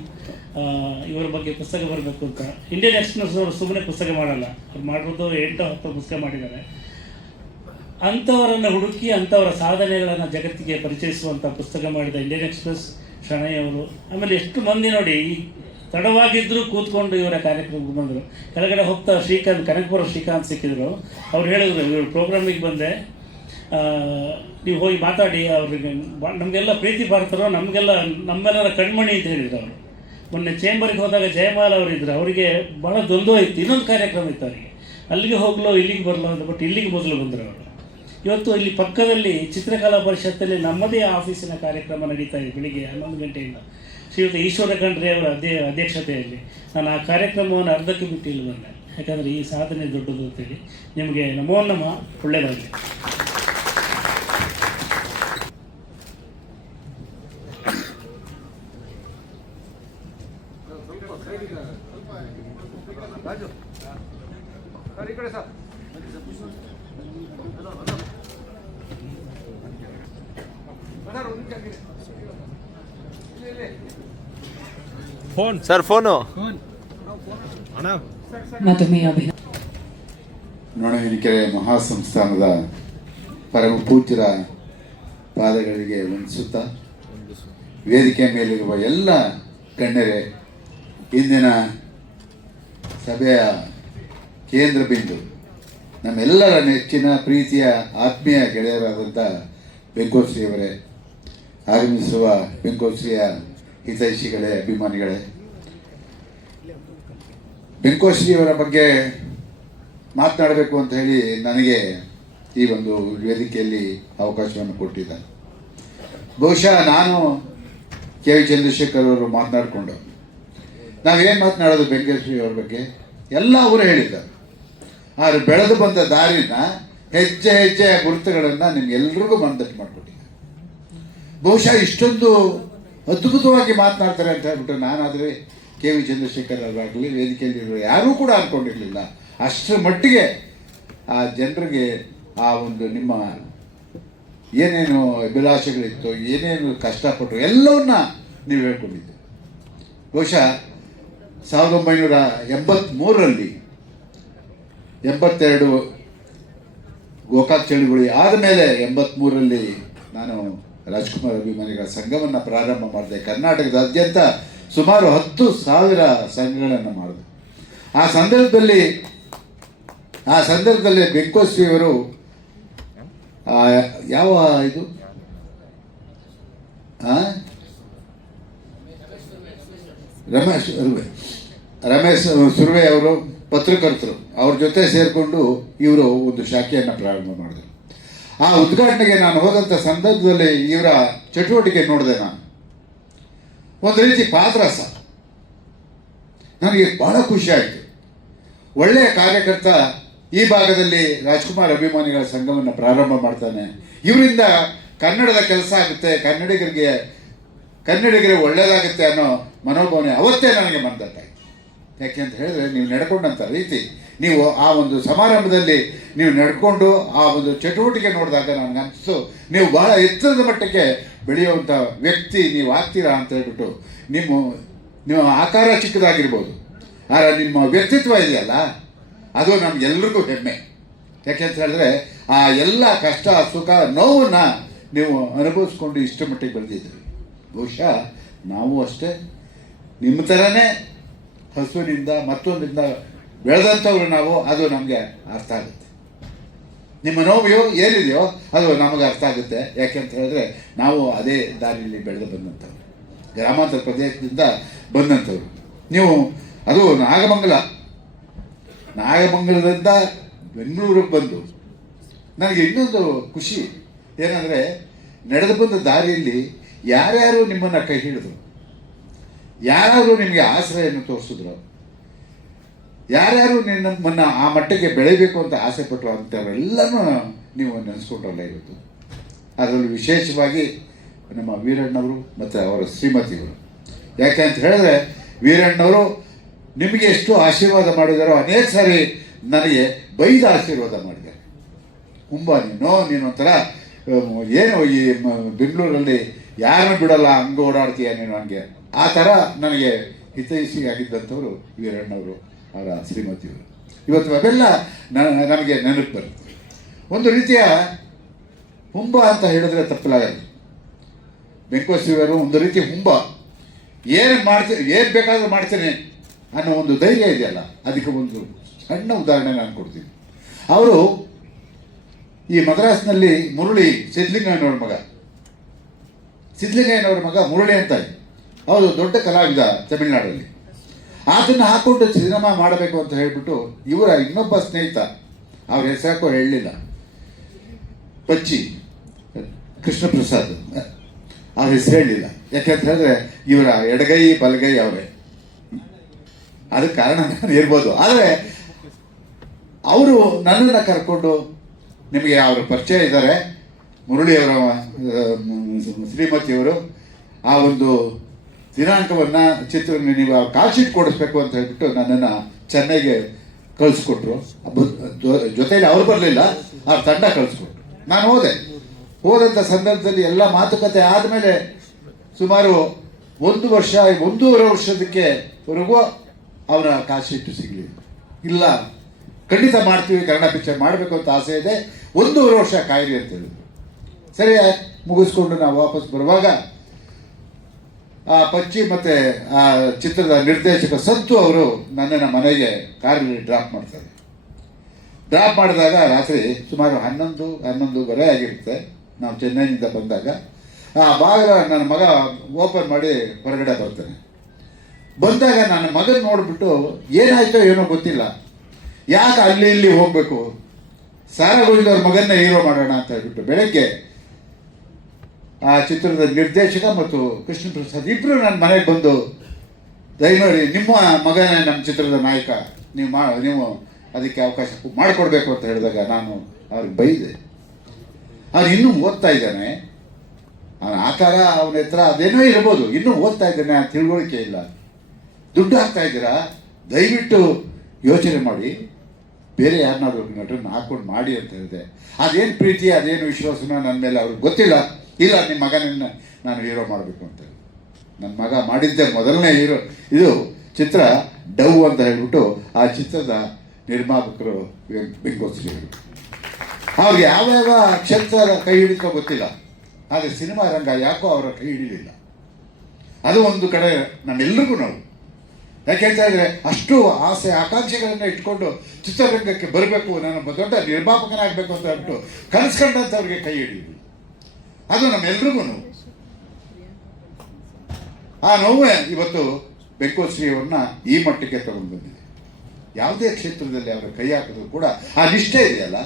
ಇವರ ಬಗ್ಗೆ ಪುಸ್ತಕ ಬರಬೇಕು ಅಂತ. ಇಂಡಿಯನ್ ಎಕ್ಸ್ಪ್ರೆಸ್ ಅವರು ಸುಮ್ಮನೆ ಪುಸ್ತಕ ಮಾಡಲ್ಲ, ಅವ್ರು ಮಾಡಿರೋದು 8-10 ಪುಸ್ತಕ ಮಾಡಿದ್ದಾರೆ. ಅಂಥವರನ್ನು ಹುಡುಕಿ ಅಂಥವರ ಸಾಧನೆಗಳನ್ನು ಜಗತ್ತಿಗೆ ಪರಿಚಯಿಸುವಂಥ ಪುಸ್ತಕ ಮಾಡಿದ ಇಂಡಿಯನ್ ಎಕ್ಸ್ಪ್ರೆಸ್ ಶಣೈ ಅವರು. ಆಮೇಲೆ ಎಷ್ಟು ಮಂದಿ ನೋಡಿ, ಈ ತಡವಾಗಿದ್ದರೂ ಕೂತ್ಕೊಂಡು ಇವರ ಕಾರ್ಯಕ್ರಮಕ್ಕೆ ಬಂದರು. ಕೆಳಗಡೆ ಹೋಗ್ತಾ ಕನಕಪುರ ಶ್ರೀಕಾಂತ್ ಸಿಕ್ಕಿದ್ರು. ಅವ್ರು ಹೇಳಿದ್ರು, ಇವರು ಪ್ರೋಗ್ರಾಮಿಗೆ ಬಂದೆ, ನೀವು ಹೋಗಿ ಮಾತಾಡಿ, ಅವ್ರಿಗೆ ನಮಗೆಲ್ಲ ಪ್ರೀತಿ ಪಾತ್ರರು, ನಮ್ಮೆಲ್ಲರ ಕಣ್ಮಣಿ ಅಂತ ಹೇಳಿದ್ರು ಅವರು. ಮೊನ್ನೆ ಚೇಂಬರ್ಗೆ ಹೋದಾಗ ಜಯಮಾಲ ಅವರಿದ್ದರು, ಅವರಿಗೆ ಭಾಳ ದ್ವಂದ್ವ ಇತ್ತು, ಇನ್ನೊಂದು ಕಾರ್ಯಕ್ರಮ ಇತ್ತು ಅವರಿಗೆ, ಅಲ್ಲಿಗೆ ಹೋಗಲೋ ಇಲ್ಲಿಗೆ ಬರಲೋ ಅಂತ. ಬಟ್ ಇಲ್ಲಿಗೆ ಮೊದಲು ಬಂದರು ಅವರು. ಇವತ್ತು ಇಲ್ಲಿ ಪಕ್ಕದಲ್ಲಿ ಚಿತ್ರಕಲಾ ಪರಿಷತ್ತಲ್ಲಿ ನಮ್ಮದೇ ಆಫೀಸಿನ ಕಾರ್ಯಕ್ರಮ ನಡೀತಾ ಇದೆ ಬೆಳಿಗ್ಗೆ 11 ಗಂಟೆಯಿಂದ. ಶ್ರೀಯುತ ಈಶ್ವರ ಖಂಡ್ರೆ ಅವರ ಅಧ್ಯಕ್ಷತೆಯಲ್ಲಿ ನಾನು ಆ ಕಾರ್ಯಕ್ರಮವನ್ನು ಅರ್ಧಕ್ಕೆ ಬಿಟ್ಟು ಇಲ್ಲಿ ಬಂದೆ. ಯಾಕಂದರೆ ಈ ಸಾಧನೆ ದೊಡ್ಡದು ಅಂತೇಳಿ. ನಿಮಗೆ ನಮೋ ನಮಃ, ಒಳ್ಳೆಯದಾಗಲಿ. ರಾಜು ಸರ್, ಈ ಕಡೆ ಸರ್. ಸರ್, ಒಂದು ನಿಮಿಷ ಇಲ್ಲಿ. ಸರ್ ಫೋನು ಮತ್ತೊಮ್ಮೆ ಅಭಿನಂದನೆ. ನೊಣವಿನಕೆರೆ ಮಹಾಸಂಸ್ಥಾನದ ಪರಮ ಪೂಜ್ಯರ ಪಾದಗಳಿಗೆ ವಂದಿಸುತ್ತಾ, ವೇದಿಕೆ ಮೇಲಿರುವ ಎಲ್ಲ ಗಣ್ಯರೇ, ಇಂದಿನ ಸಭೆಯ ಕೇಂದ್ರ ಬಿಂದು ನಮ್ಮೆಲ್ಲರ ನೆಚ್ಚಿನ ಪ್ರೀತಿಯ ಆತ್ಮೀಯ ಗೆಳೆಯರಾದಂಥ ಬೆಂಕೋಶ್ರೀಯವರೇ, ಆಗಮಿಸುವ ಬೆಂಕೋಶ್ರೀಯ ಹಿತೈಷಿಗಳೇ, ಅಭಿಮಾನಿಗಳೇ, ಬೆಂಕೋಶ್ರೀಯವರ ಬಗ್ಗೆ ಮಾತನಾಡಬೇಕು ಅಂತ ಹೇಳಿ ನನಗೆ ಈ ಒಂದು ವೇದಿಕೆಯಲ್ಲಿ ಅವಕಾಶವನ್ನು ಕೊಟ್ಟಿದ್ದಾರೆ. ಬಹುಶಃ ನಾನು ಕೆ ವಿ ಚಂದ್ರಶೇಖರ್ ಅವರು ಮಾತನಾಡಿಕೊಂಡು ನಾವೇನು ಮಾತನಾಡೋದು ಬೆಂಕೇಶ್ವರಿಯವ್ರ ಬಗ್ಗೆ ಎಲ್ಲ ಅವರು ಹೇಳಿದ್ದಾರೆ. ಆದರೆ ಬೆಳೆದು ಬಂದ ದಾರಿನ ಹೆಜ್ಜೆ ಹೆಜ್ಜೆಯ ಗುರುತುಗಳನ್ನು ನಿಮ್ಗೆಲ್ರಿಗೂ ಮನದಟ್ಟು ಮಾಡಿಕೊಟ್ಟಿದ್ದಾರೆ. ಬಹುಶಃ ಇಷ್ಟೊಂದು ಅದ್ಭುತವಾಗಿ ಮಾತನಾಡ್ತಾರೆ ಅಂತ ಹೇಳ್ಬಿಟ್ಟು ನಾನಾದರೆ ಕೆ ವಿ ಚಂದ್ರಶೇಖರ್ ಅವರಾಗಲಿ ವೇದಿಕೆಯಲ್ಲಿರೋ ಯಾರೂ ಕೂಡ ಅಂದ್ಕೊಂಡಿರಲಿಲ್ಲ. ಅಷ್ಟರ ಮಟ್ಟಿಗೆ ಆ ಜನರಿಗೆ ಆ ಒಂದು ನಿಮ್ಮ ಏನೇನು ಅಭಿಲಾಷೆಗಳಿತ್ತು, ಏನೇನು ಕಷ್ಟಪಟ್ಟರು ಎಲ್ಲವನ್ನ ನೀವು ಹೇಳ್ಕೊಂಡಿದ್ದು. ಬಹುಶಃ 1983ರಲ್ಲಿ 82 ಗೋಕಾಕ್ ಚಳುವಳಿ ಆದಮೇಲೆ 83ರಲ್ಲಿ ನಾನು ರಾಜ್ಕುಮಾರ್ ಅಭಿಮಾನಿಗಳ ಸಂಘವನ್ನು ಪ್ರಾರಂಭ ಮಾಡಿದೆ. ಕರ್ನಾಟಕದಾದ್ಯಂತ ಸುಮಾರು 10,000 ಸಂಘಗಳನ್ನು ಮಾಡಿದೆ. ಆ ಸಂದರ್ಭದಲ್ಲಿ ಬೆಂಕೋಶ್ರೀಯವರು ಯಾವ ಇದು ರಮೇಶ್ ಸುರ್ವೆ ಅವರು ಪತ್ರಕರ್ತರು, ಅವ್ರ ಜೊತೆ ಸೇರಿಕೊಂಡು ಇವರು ಒಂದು ಶಾಖೆಯನ್ನು ಪ್ರಾರಂಭ ಮಾಡಿದರು. ಆ ಉದ್ಘಾಟನೆಗೆ ನಾನು ಹೋದಂಥ ಸಂದರ್ಭದಲ್ಲಿ ಇವರ ಚಟುವಟಿಕೆ ನೋಡಿದೆ. ನಾನು ಒಂದು ರೀತಿ ಪಾದರಸ, ನನಗೆ ಬಹಳ ಖುಷಿ ಆಯಿತು. ಒಳ್ಳೆಯ ಕಾರ್ಯಕರ್ತ ಈ ಭಾಗದಲ್ಲಿ ರಾಜ್ಕುಮಾರ್ ಅಭಿಮಾನಿಗಳ ಸಂಘವನ್ನು ಪ್ರಾರಂಭ ಮಾಡ್ತಾನೆ, ಇವರಿಂದ ಕನ್ನಡದ ಕೆಲಸ ಆಗುತ್ತೆ, ಕನ್ನಡಿಗರಿಗೆ ಒಳ್ಳೆಯದಾಗುತ್ತೆ ಅನ್ನೋ ಮನೋಭಾವನೆ ಅವತ್ತೇ ನನಗೆ ಬಂದತ್ತಾಯಿತು. ಯಾಕೆ ಅಂತ ಹೇಳಿದ್ರೆ, ನೀವು ನಡ್ಕೊಂಡಂಥ ರೀತಿ, ನೀವು ಆ ಒಂದು ಸಮಾರಂಭದಲ್ಲಿ ನೀವು ನಡ್ಕೊಂಡು ಆ ಒಂದು ಚಟುವಟಿಕೆ ನೋಡಿದಾಗ ನನಗೆ ಅನಿಸ್ತು, ನೀವು ಬಹಳ ಎತ್ತರದ ಮಟ್ಟಕ್ಕೆ ಬೆಳೆಯುವಂಥ ವ್ಯಕ್ತಿ ನೀವು ಆಗ್ತೀರಾ ಅಂತ ಹೇಳ್ಬಿಟ್ಟು. ನಿಮ್ಮ ಆಕಾರ ಚಿಕ್ಕದಾಗಿರ್ಬೋದು, ಆದರೆ ನಿಮ್ಮ ವ್ಯಕ್ತಿತ್ವ ಇದೆಯಲ್ಲ, ಅದು ನಮಗೆಲ್ರಿಗೂ ಹೆಮ್ಮೆ. ಯಾಕೆ ಅಂತ ಹೇಳಿದ್ರೆ, ಆ ಎಲ್ಲ ಕಷ್ಟ ಸುಖ ನೋವನ್ನು ನೀವು ಅನುಭವಿಸ್ಕೊಂಡು ಇಷ್ಟು ಮಟ್ಟಿಗೆ ಬೆಳೆದಿದ್ರಿ. ಬಹುಶಃ ನಾವು ಅಷ್ಟೇ ನಿಮ್ಮ ಥರನೇ ಹಸುವಿನಿಂದ ಮತ್ತೊಂದಿಂದ ಬೆಳೆದಂಥವ್ರು ನಾವು. ಅದು ನಮಗೆ ಅರ್ಥ ಆಗುತ್ತೆ. ನಿಮ್ಮ ನೋವು ಏನಿದೆಯೋ ಅದು ನಮಗೆ ಅರ್ಥ ಆಗುತ್ತೆ. ಯಾಕೆ ಅಂತ ಹೇಳಿದ್ರೆ, ನಾವು ಅದೇ ದಾರಿಯಲ್ಲಿ ಬೆಳೆದು ಬಂದಂಥವ್ರು, ಗ್ರಾಮಾಂತರ ಪ್ರದೇಶದಿಂದ ಬಂದಂಥವ್ರು. ನೀವು ಅದು ನಾಗಮಂಗಲದಿಂದ ಬೆಂಗಳೂರಿಗೆ ಬಂದು ನನಗೆ ಇನ್ನೊಂದು ಖುಷಿ ಏನಂದರೆ, ನಡೆದು ಬಂದ ದಾರಿಯಲ್ಲಿ ಯಾರ್ಯಾರು ನಿಮ್ಮನ್ನು ಕೈ ಹಿಡಿದ್ರು, ಯಾರ್ಯಾರು ನಿಮಗೆ ಆಶ್ರಯವನ್ನು ತೋರಿಸಿದ್ರು, ಯಾರ್ಯಾರು ನಿಮ್ಮನ್ನು ಆ ಮಟ್ಟಕ್ಕೆ ಬೆಳಿಬೇಕು ಅಂತ ಆಸೆ ಪಟ್ಟರು ಅಂಥವರೆಲ್ಲನೂ ನೀವು ನೆನೆಸ್ಕೊಂಡ್ರಲ್ಲ ಇವತ್ತು. ಅದರಲ್ಲಿ ವಿಶೇಷವಾಗಿ ನಮ್ಮ ವೀರಣ್ಣವರು ಮತ್ತು ಅವರ ಶ್ರೀಮತಿಯವರು. ಯಾಕೆ ಅಂತ ಹೇಳಿದ್ರೆ, ವೀರಣ್ಣವರು ನಿಮಗೆ ಎಷ್ಟು ಆಶೀರ್ವಾದ ಮಾಡಿದಾರೋ ಅನೇಕ ಸಾರಿ ನನಗೆ ಬೈದ ಆಶೀರ್ವಾದ ಮಾಡಿದ್ದಾರೆ. ನೀನೊಂಥರ ಏನು ಈ ಬೆಂಗಳೂರಲ್ಲಿ ಯಾರನ್ನು ಬಿಡಲ್ಲ, ಹಂಗೆ ಓಡಾಡ್ತೀಯ ನೀನು, ಹಂಗೆ ಆ ಥರ ನನಗೆ ಹಿತೈಷಿಯಾಗಿದ್ದಂಥವರು ವೀರಣ್ಣವರು, ಅವರ ಶ್ರೀಮತಿಯವರು. ಇವತ್ತು ಅವೆಲ್ಲ ನಮಗೆ ನೆನಪು ಬರುತ್ತೆ. ಒಂದು ರೀತಿಯ ಹುಂಬ ಅಂತ ಹೇಳಿದ್ರೆ ತಪ್ಪಲಾಗಲ್ಲ. ಬೆಂಕೋಸಿವರು ಒಂದು ರೀತಿ ಹುಂಬ, ಏನು ಬೇಕಾದ್ರೂ ಮಾಡ್ತೇನೆ ಅನ್ನೋ ಒಂದು ಧೈರ್ಯ ಇದೆಯಲ್ಲ, ಅದಕ್ಕೆ ಒಂದು ಸಣ್ಣ ಉದಾಹರಣೆ ನಾನು ಕೊಡ್ತೀನಿ. ಅವರು ಈ ಮದ್ರಾಸ್ನಲ್ಲಿ ಮುರಳಿ ಸಿದ್ಧಲಿಂಗಯ್ಯನವ್ರ ಮಗ ಮುರಳಿ ಅಂತ, ಅವರು ದೊಡ್ಡ ಕಲಾವಿದ ತಮಿಳುನಾಡಲ್ಲಿ. ಅದನ್ನು ಹಾಕ್ಕೊಂಡು ಸಿನಿಮಾ ಮಾಡಬೇಕು ಅಂತ ಹೇಳಿಬಿಟ್ಟು ಇವರ ಇನ್ನೊಬ್ಬ ಸ್ನೇಹಿತ, ಅವ್ರ ಹೆಸರಾಕೋ ಹೇಳಲಿಲ್ಲ, ಪಚ್ಚಿ ಕೃಷ್ಣ ಪ್ರಸಾದ್, ಅವ್ರ ಹೆಸರು ಹೇಳಲಿಲ್ಲ. ಯಾಕೆಂತ ಹೇಳಿದ್ರೆ ಇವರ ಎಡಗೈ ಬಲಗೈ ಅವರೇ, ಅದಕ್ಕೆ ಕಾರಣ ನಾನು ಇರ್ಬೋದು. ಆದರೆ ಅವರು ನನ್ನನ್ನು ಕರ್ಕೊಂಡು, ನಿಮಗೆ ಅವರ ಪರಿಚಯ ಇದ್ದಾರೆ, ಮುರಳಿಯವರ ಶ್ರೀಮತಿಯವರು, ಆ ಒಂದು ದಿನಾಂಕವನ್ನು ಚಿತ್ರವನ್ನು ನೀವು ಕಾಲ್ ಶೀಟ್ ಕೊಡಿಸ್ಬೇಕು ಅಂತ ಹೇಳ್ಬಿಟ್ಟು ನನ್ನನ್ನು ಚೆನ್ನೈಗೆ ಕಳಿಸ್ಕೊಟ್ರು. ಜೊತೆಯಲ್ಲಿ ಅವ್ರು ಬರಲಿಲ್ಲ, ಅವ್ರ ತಂಡ ಕಳಿಸ್ಕೊಟ್ರು. ನಾನು ಹೋದಂಥ ಸಂದರ್ಭದಲ್ಲಿ ಎಲ್ಲ ಮಾತುಕತೆ ಆದಮೇಲೆ ಸುಮಾರು 1.5 ವರ್ಷದವರೆಗೂ ಅವರ ಕಾಲ್ ಶೀಟು ಸಿಗಲಿಲ್ಲ. ಇಲ್ಲ, ಖಂಡಿತ ಮಾಡ್ತೀವಿ, ಕನ್ನಡ ಪಿಕ್ಚರ್ ಮಾಡಬೇಕು ಅಂತ ಆಸೆ ಇದೆ, 1.5 ವರ್ಷ ಕಾಯಿರಿ ಅಂತ ಹೇಳಿದ್ರು. ಸರಿ, ಮುಗಿಸ್ಕೊಂಡು ನಾವು ವಾಪಸ್ ಬರುವಾಗ ಆ ಪಚ್ಚಿ ಮತ್ತು ಆ ಚಿತ್ರದ ನಿರ್ದೇಶಕ ಸಂತು ಅವರು ನನ್ನನ್ನು ಮನೆಗೆ ಕಾರಲ್ಲಿ ಡ್ರಾಪ್ ಮಾಡ್ತಾರೆ. ಡ್ರಾಪ್ ಮಾಡಿದಾಗ ರಾತ್ರಿ ಸುಮಾರು 11:30 ಆಗಿರುತ್ತೆ. ನಾವು ಚೆನ್ನೈನಿಂದ ಬಂದಾಗ ಆ ಬಾಗಿಲ ನನ್ನ ಮಗ ಓಪನ್ ಮಾಡಿ ಹೊರಗಡೆ ಬರ್ತಾನೆ. ಬಂದಾಗ ನನ್ನ ಮಗನ ನೋಡಿಬಿಟ್ಟು ಏನಾಯ್ತೋ ಏನೋ ಗೊತ್ತಿಲ್ಲ, ಯಾಕೆ ಅಲ್ಲಿ ಇಲ್ಲಿ ಹೋಗಬೇಕು, ಸಾರಾ ಗೋವಿಂದವ್ರ ಮಗನ್ನೇ ಹೀರೋ ಮಾಡೋಣ ಅಂತ ಹೇಳ್ಬಿಟ್ಟು ಬೆಳಗ್ಗೆ ಆ ಚಿತ್ರದ ನಿರ್ದೇಶಕ ಮತ್ತು ಕೃಷ್ಣ ಪ್ರಸಾದ್ ಇಬ್ಬರು ನನ್ನ ಮನೆಗೆ ಬಂದು, ದಯಮಾಡಿ ನಿಮ್ಮ ಮಗನೇ ನಮ್ಮ ಚಿತ್ರದ ನಾಯಕ, ನೀವು ಅದಕ್ಕೆ ಅವಕಾಶ ಮಾಡಿಕೊಡ್ಬೇಕು ಅಂತ ಹೇಳಿದಾಗ ನಾನು ಅವ್ರಿಗೆ ಬೈದೆ. ಅವನು ಇನ್ನೂ ಓದ್ತಾ ಇದ್ದಾನೆ, ಅವನ ಆಕಾರ, ಅವನ ಹತ್ರ ಅದೇನೋ ಇರ್ಬೋದು, ಇನ್ನೂ ಓದ್ತಾ ಇದ್ದಾನೆ, ತಿಳುವಳಿಕೆ ಇಲ್ಲ, ದುಡ್ಡು ಹಾಕ್ತಾ ಇದ್ದೀರಾ, ದಯವಿಟ್ಟು ಯೋಚನೆ ಮಾಡಿ, ಬೇರೆ ಯಾರನ್ನಾದ್ರೂ ನಟರನ್ನ ಹಾಕ್ಕೊಂಡು ಮಾಡಿ ಅಂತ ಹೇಳಿದೆ. ಅದೇನು ಪ್ರೀತಿ, ಅದೇನು ವಿಶ್ವಾಸನ ನನ್ನ ಮೇಲೆ ಅವ್ರಿಗೆ ಗೊತ್ತಿಲ್ಲ. ಇಲ್ಲ, ನಿಮ್ಮ ಮಗನನ್ನು ನಾನು ಹೀರೋ ಮಾಡಬೇಕು ಅಂತ ಹೇಳಿ ನನ್ನ ಮಗ ಮಾಡಿದ್ದೆ ಮೊದಲನೇ ಹೀರೋ. ಇದು ಚಿತ್ರ ಡವ್ ಅಂತ ಹೇಳ್ಬಿಟ್ಟು ಆ ಚಿತ್ರದ ನಿರ್ಮಾಪಕರು ಬೆಂಕೋಸ್ಕರ. ಅವ್ರಿಗೆ ಯಾವ್ಯಾವ ಕ್ಷೇತ್ರ ಕೈ ಹಿಡಿತೋ ಗೊತ್ತಿಲ್ಲ, ಆದರೆ ಸಿನಿಮಾ ರಂಗ ಯಾಕೋ ಅವರ ಕೈ ಹಿಡಿಲಿಲ್ಲ. ಅದು ಒಂದು ಕಡೆ ನಮ್ಮೆಲ್ಲರಿಗೂ ನೋವು. ಯಾಕೆಂತ ಹೇಳಿದ್ರೆ ಅಷ್ಟು ಆಸೆ ಆಕಾಂಕ್ಷೆಗಳನ್ನು ಇಟ್ಕೊಂಡು ಚಿತ್ರರಂಗಕ್ಕೆ ಬರಬೇಕು, ನಾನು ದೊಡ್ಡ ನಿರ್ಮಾಪಕನಾಗಬೇಕು ಅಂತ ಹೇಳ್ಬಿಟ್ಟು ಕನಸ್ಕೊಂಡಂಥವ್ರಿಗೆ ಕೈ ಹಿಡಿಯುವುದು, ಅದು ನಮ್ಮೆಲ್ರಿಗೂ ನೋವು. ಆ ನೋವೇ ಇವತ್ತು ಬೆಂಕೋಶ್ರೀಯವ್ರನ್ನ ಈ ಮಟ್ಟಕ್ಕೆ ತಗೊಂಡು ಬಂದಿದೆ. ಯಾವುದೇ ಕ್ಷೇತ್ರದಲ್ಲಿ ಅವರ ಕೈ ಹಾಕಿದ್ರು ಕೂಡ ಆ ನಿಷ್ಠೆ ಇದೆಯಲ್ಲ,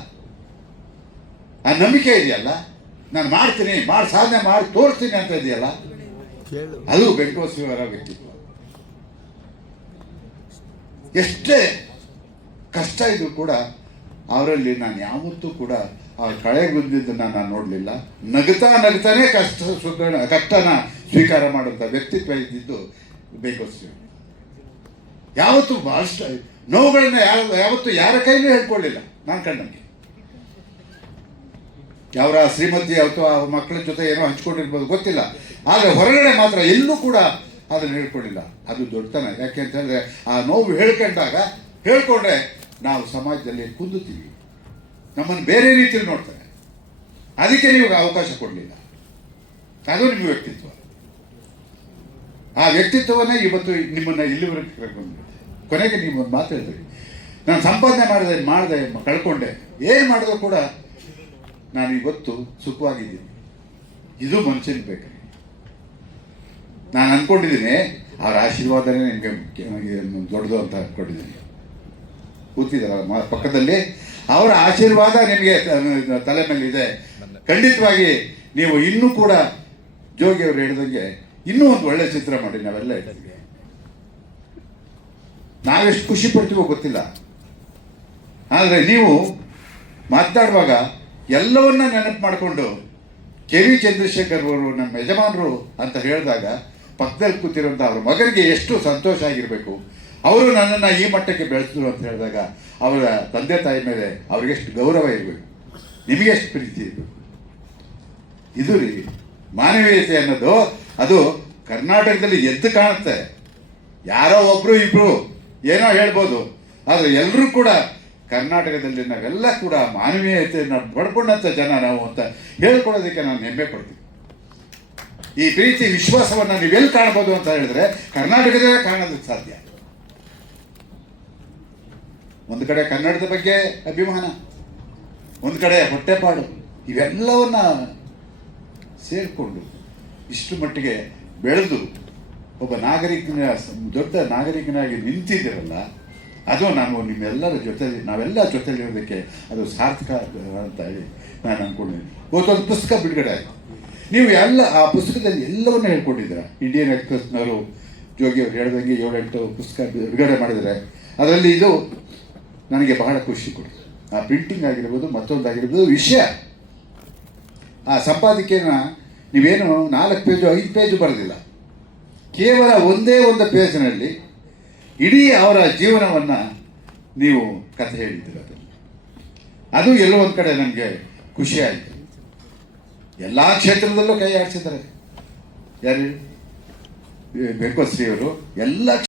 ಆ ನಂಬಿಕೆ ಇದೆಯಲ್ಲ, ನಾನು ಮಾಡ್ತೀನಿ, ಸಾಧನೆ ಮಾಡಿ ತೋರಿಸ್ತೀನಿ ಅಂತ ಇದೆಯಲ್ಲ, ಅದು ಬೆಂಕೋಶ್ರೀಯವರ ವ್ಯಕ್ತಿತ್ವ. ಎಷ್ಟೇ ಕಷ್ಟ ಇದ್ರೂ ಕೂಡ ಅವರಲ್ಲಿ ನಾನು ಯಾವತ್ತೂ ಕೂಡ ಆ ಕಳೆಗುಂದಿದ್ದನ್ನು ನಾನು ನೋಡಲಿಲ್ಲ. ನಗುತ್ತಾನೆ ಕಷ್ಟನ ಸ್ವೀಕಾರ ಮಾಡುವಂಥ ವ್ಯಕ್ತಿತ್ವ ಇದ್ದಿದ್ದು ಬೆಂಕೋಶ್ರೀ. ಯಾವತ್ತೂ ಬಹಳಷ್ಟು ನೋವುಗಳನ್ನ ಯಾವತ್ತೂ ಯಾರ ಕೈಲೂ ಹೇಳ್ಕೊಳ್ಳಿಲ್ಲ ನಾನು ಕಂಡಂಗೆ. ಅವರ ಶ್ರೀಮತಿ ಅಥವಾ ಮಕ್ಕಳ ಜೊತೆ ಏನೋ ಹಂಚ್ಕೊಂಡಿರ್ಬೋದು ಗೊತ್ತಿಲ್ಲ, ಆದರೆ ಹೊರಗಡೆ ಮಾತ್ರ ಎಲ್ಲೂ ಕೂಡ ಅದನ್ನು ಹೇಳ್ಕೊಳ್ಳಿಲ್ಲ. ಅದು ದೊಡ್ಡತನ. ಯಾಕೆ ಅಂತ ಹೇಳಿದ್ರೆ ಆ ನೋವು ಹೇಳ್ಕೊಂಡ್ರೆ ನಾವು ಸಮಾಜದಲ್ಲಿ ಕುಂದುತ್ತೀವಿ, ನಮ್ಮನ್ನು ಬೇರೆ ರೀತಿಯಲ್ಲಿ ನೋಡ್ತಾರೆ. ಅದಕ್ಕೆ ನೀವು ಅವಕಾಶ ಕೊಡಲಿಲ್ಲ. ಅದು ನಿಮ್ಮ ವ್ಯಕ್ತಿತ್ವ. ಆ ವ್ಯಕ್ತಿತ್ವವನ್ನೇ ಇವತ್ತು ನಿಮ್ಮನ್ನು ಇಲ್ಲಿವರೆಗೆ ಕರ್ಕೊಂಡು ಕೊನೆಗೆ ನೀವು ಒಂದು ಮಾತು ಹೇಳಿದ್ರಿ, ನಾನು ಸಂಪಾದನೆ ಮಾಡಿದೆ ಕಳ್ಕೊಂಡೆ, ಏನು ಮಾಡಿದ್ರು ಕೂಡ ನಾನು ಇವತ್ತು ಸುಖವಾಗಿದ್ದೀನಿ. ಇದು ಮನುಷ್ಯನ ಬೇಕು. ನಾನು ಅಂದ್ಕೊಂಡಿದ್ದೀನಿ ಅವರ ಆಶೀರ್ವಾದನೇ ನಿಮಗೆ ದೊಡ್ಡದು ಅಂತ ಅಂದ್ಕೊಂಡಿದ್ದೀನಿ. ಕೂತಿದ್ದಾರೆ ಪಕ್ಕದಲ್ಲಿ, ಅವರ ಆಶೀರ್ವಾದ ನಿಮಗೆ ತಲೆ ಮೇಲೆ ಇದೆ. ಖಂಡಿತವಾಗಿ ನೀವು ಇನ್ನೂ ಕೂಡ ಜೋಗಿ ಅವರು ಹೇಳಿದಂಗೆ ಇನ್ನೂ ಒಂದು ಒಳ್ಳೆ ಚಿತ್ರ ಮಾಡಿ, ನಾವೆಲ್ಲ ಇದ್ದೀವಿ. ನಾವೆಷ್ಟು ಖುಷಿ ಪಡ್ತೀವೋ ಗೊತ್ತಿಲ್ಲ, ಆದರೆ ನೀವು ಮಾತನಾಡುವಾಗ ಎಲ್ಲವನ್ನ ನೆನಪು ಮಾಡಿಕೊಂಡು ಕೆ.ವಿ. ಚಂದ್ರಶೇಖರ್ ಅವರು ನಮ್ಮ ಯಜಮಾನರು ಅಂತ ಹೇಳಿದಾಗ ಪಕ್ಕದಲ್ಲಿ ಕೂತಿರುವಂಥ ಅವ್ರ ಮಗನಿಗೆ ಎಷ್ಟು ಸಂತೋಷ ಆಗಿರಬೇಕು. ಅವರು ನನ್ನನ್ನು ಈ ಮಟ್ಟಕ್ಕೆ ಬೆಳೆಸಿದ್ರು ಅಂತ ಹೇಳಿದಾಗ ಅವರ ತಂದೆ ತಾಯಿ ಮೇಲೆ ಅವ್ರಿಗೆಷ್ಟು ಗೌರವ ಇರಬೇಕು, ನಿಮಗೆಷ್ಟು ಪ್ರೀತಿ ಇರಬೇಕು. ಇದು ರೀ ಮಾನವೀಯತೆ ಅನ್ನೋದು. ಅದು ಕರ್ನಾಟಕದಲ್ಲಿ ಎದ್ದು ಕಾಣುತ್ತೆ. ಯಾರೋ ಒಬ್ರು ಇಬ್ರು ಏನೋ ಹೇಳ್ಬೋದು, ಆದರೆ ಎಲ್ಲರೂ ಕೂಡ ಕರ್ನಾಟಕದಲ್ಲಿ ನಾವೆಲ್ಲ ಕೂಡ ಮಾನವೀಯತೆಯನ್ನು ಪಡ್ಕೊಂಡಂಥ ಜನ ನಾವು ಅಂತ ಹೇಳ್ಕೊಳ್ಳೋದಕ್ಕೆ ನಾನು ಹೆಮ್ಮೆ ಪಡ್ತೀನಿ. ಈ ಪ್ರೀತಿ ವಿಶ್ವಾಸವನ್ನು ನೀವೆಲ್ಲಿ ಕಾಣ್ಬೋದು ಅಂತ ಹೇಳಿದ್ರೆ ಕರ್ನಾಟಕದಲ್ಲೇ ಕಾಣೋದಕ್ಕೆ ಸಾಧ್ಯ. ಒಂದು ಕಡೆ ಕನ್ನಡದ ಬಗ್ಗೆ ಅಭಿಮಾನ, ಒಂದು ಕಡೆ ಹೊಟ್ಟೆಪಾಡು, ಇವೆಲ್ಲವನ್ನ ಸೇರಿಕೊಂಡು ಇಷ್ಟು ಮಟ್ಟಿಗೆ ಬೆಳೆದು ಒಬ್ಬ ನಾಗರಿಕನ ದೊಡ್ಡ ನಾಗರಿಕನಾಗಿ ನಿಂತಿದ್ದೀರಲ್ಲ, ಅದು ನಾನು ನಿಮ್ಮೆಲ್ಲರ ಜೊತೆಲಿ ನಾವೆಲ್ಲ ಜೊತೆಲಿರೋದಕ್ಕೆ ಅದು ಸಾರ್ಥಕ ಅಂತ ಹೇಳಿ ನಾನು ಅಂದ್ಕೊಂಡಿದ್ದೀನಿ. ಇವತ್ತೊಂದು ಪುಸ್ತಕ ಬಿಡುಗಡೆ ಆಯಿತು. ನೀವು ಎಲ್ಲ ಆ ಪುಸ್ತಕದಲ್ಲಿ ಎಲ್ಲವನ್ನೂ ಹೇಳ್ಕೊಂಡಿದ್ದೀರ. ಇಂಡಿಯನ್ ಎಕ್ಸ್ಪ್ರೆಸ್ನವರು ಜೋಗಿ ಅವ್ರು ಹೇಳ್ದಂಗೆ 7-8 ಪುಸ್ತಕ ಬಿಡುಗಡೆ ಮಾಡಿದರೆ ಅದರಲ್ಲಿ ಇದು ನನಗೆ ಬಹಳ ಖುಷಿ ಕೊಡ್ತು. ಆ ಪ್ರಿಂಟಿಂಗ್ ಆಗಿರ್ಬೋದು, ಮತ್ತೊಂದಾಗಿರ್ಬೋದು, ವಿಷಯ ಆ ಸಂಪಾದಕೀಯನ ನೀವೇನು 4 ಪೇಜು 5 ಪೇಜು ಬರೆದಿಲ್ಲ, ಕೇವಲ ಒಂದೇ ಒಂದು ಪೇಜ್ನಲ್ಲಿ ಇಡೀ ಅವರ ಜೀವನವನ್ನು ನೀವು ಕಥೆ ಹೇಳಿದ್ದೀರ. ಅದು ಎಲ್ಲೋ ಒಂದು ಕಡೆ ನನಗೆ ಖುಷಿಯಾಯಿತು. ಎಲ್ಲ ಕ್ಷೇತ್ರದಲ್ಲೂ ಕೈ ಆಡಿಸಿದ್ದಾರೆ. ಯಾರು? ಬೆಕ್ಕಶ್ರೀ ಅವರು ಎಲ್ಲ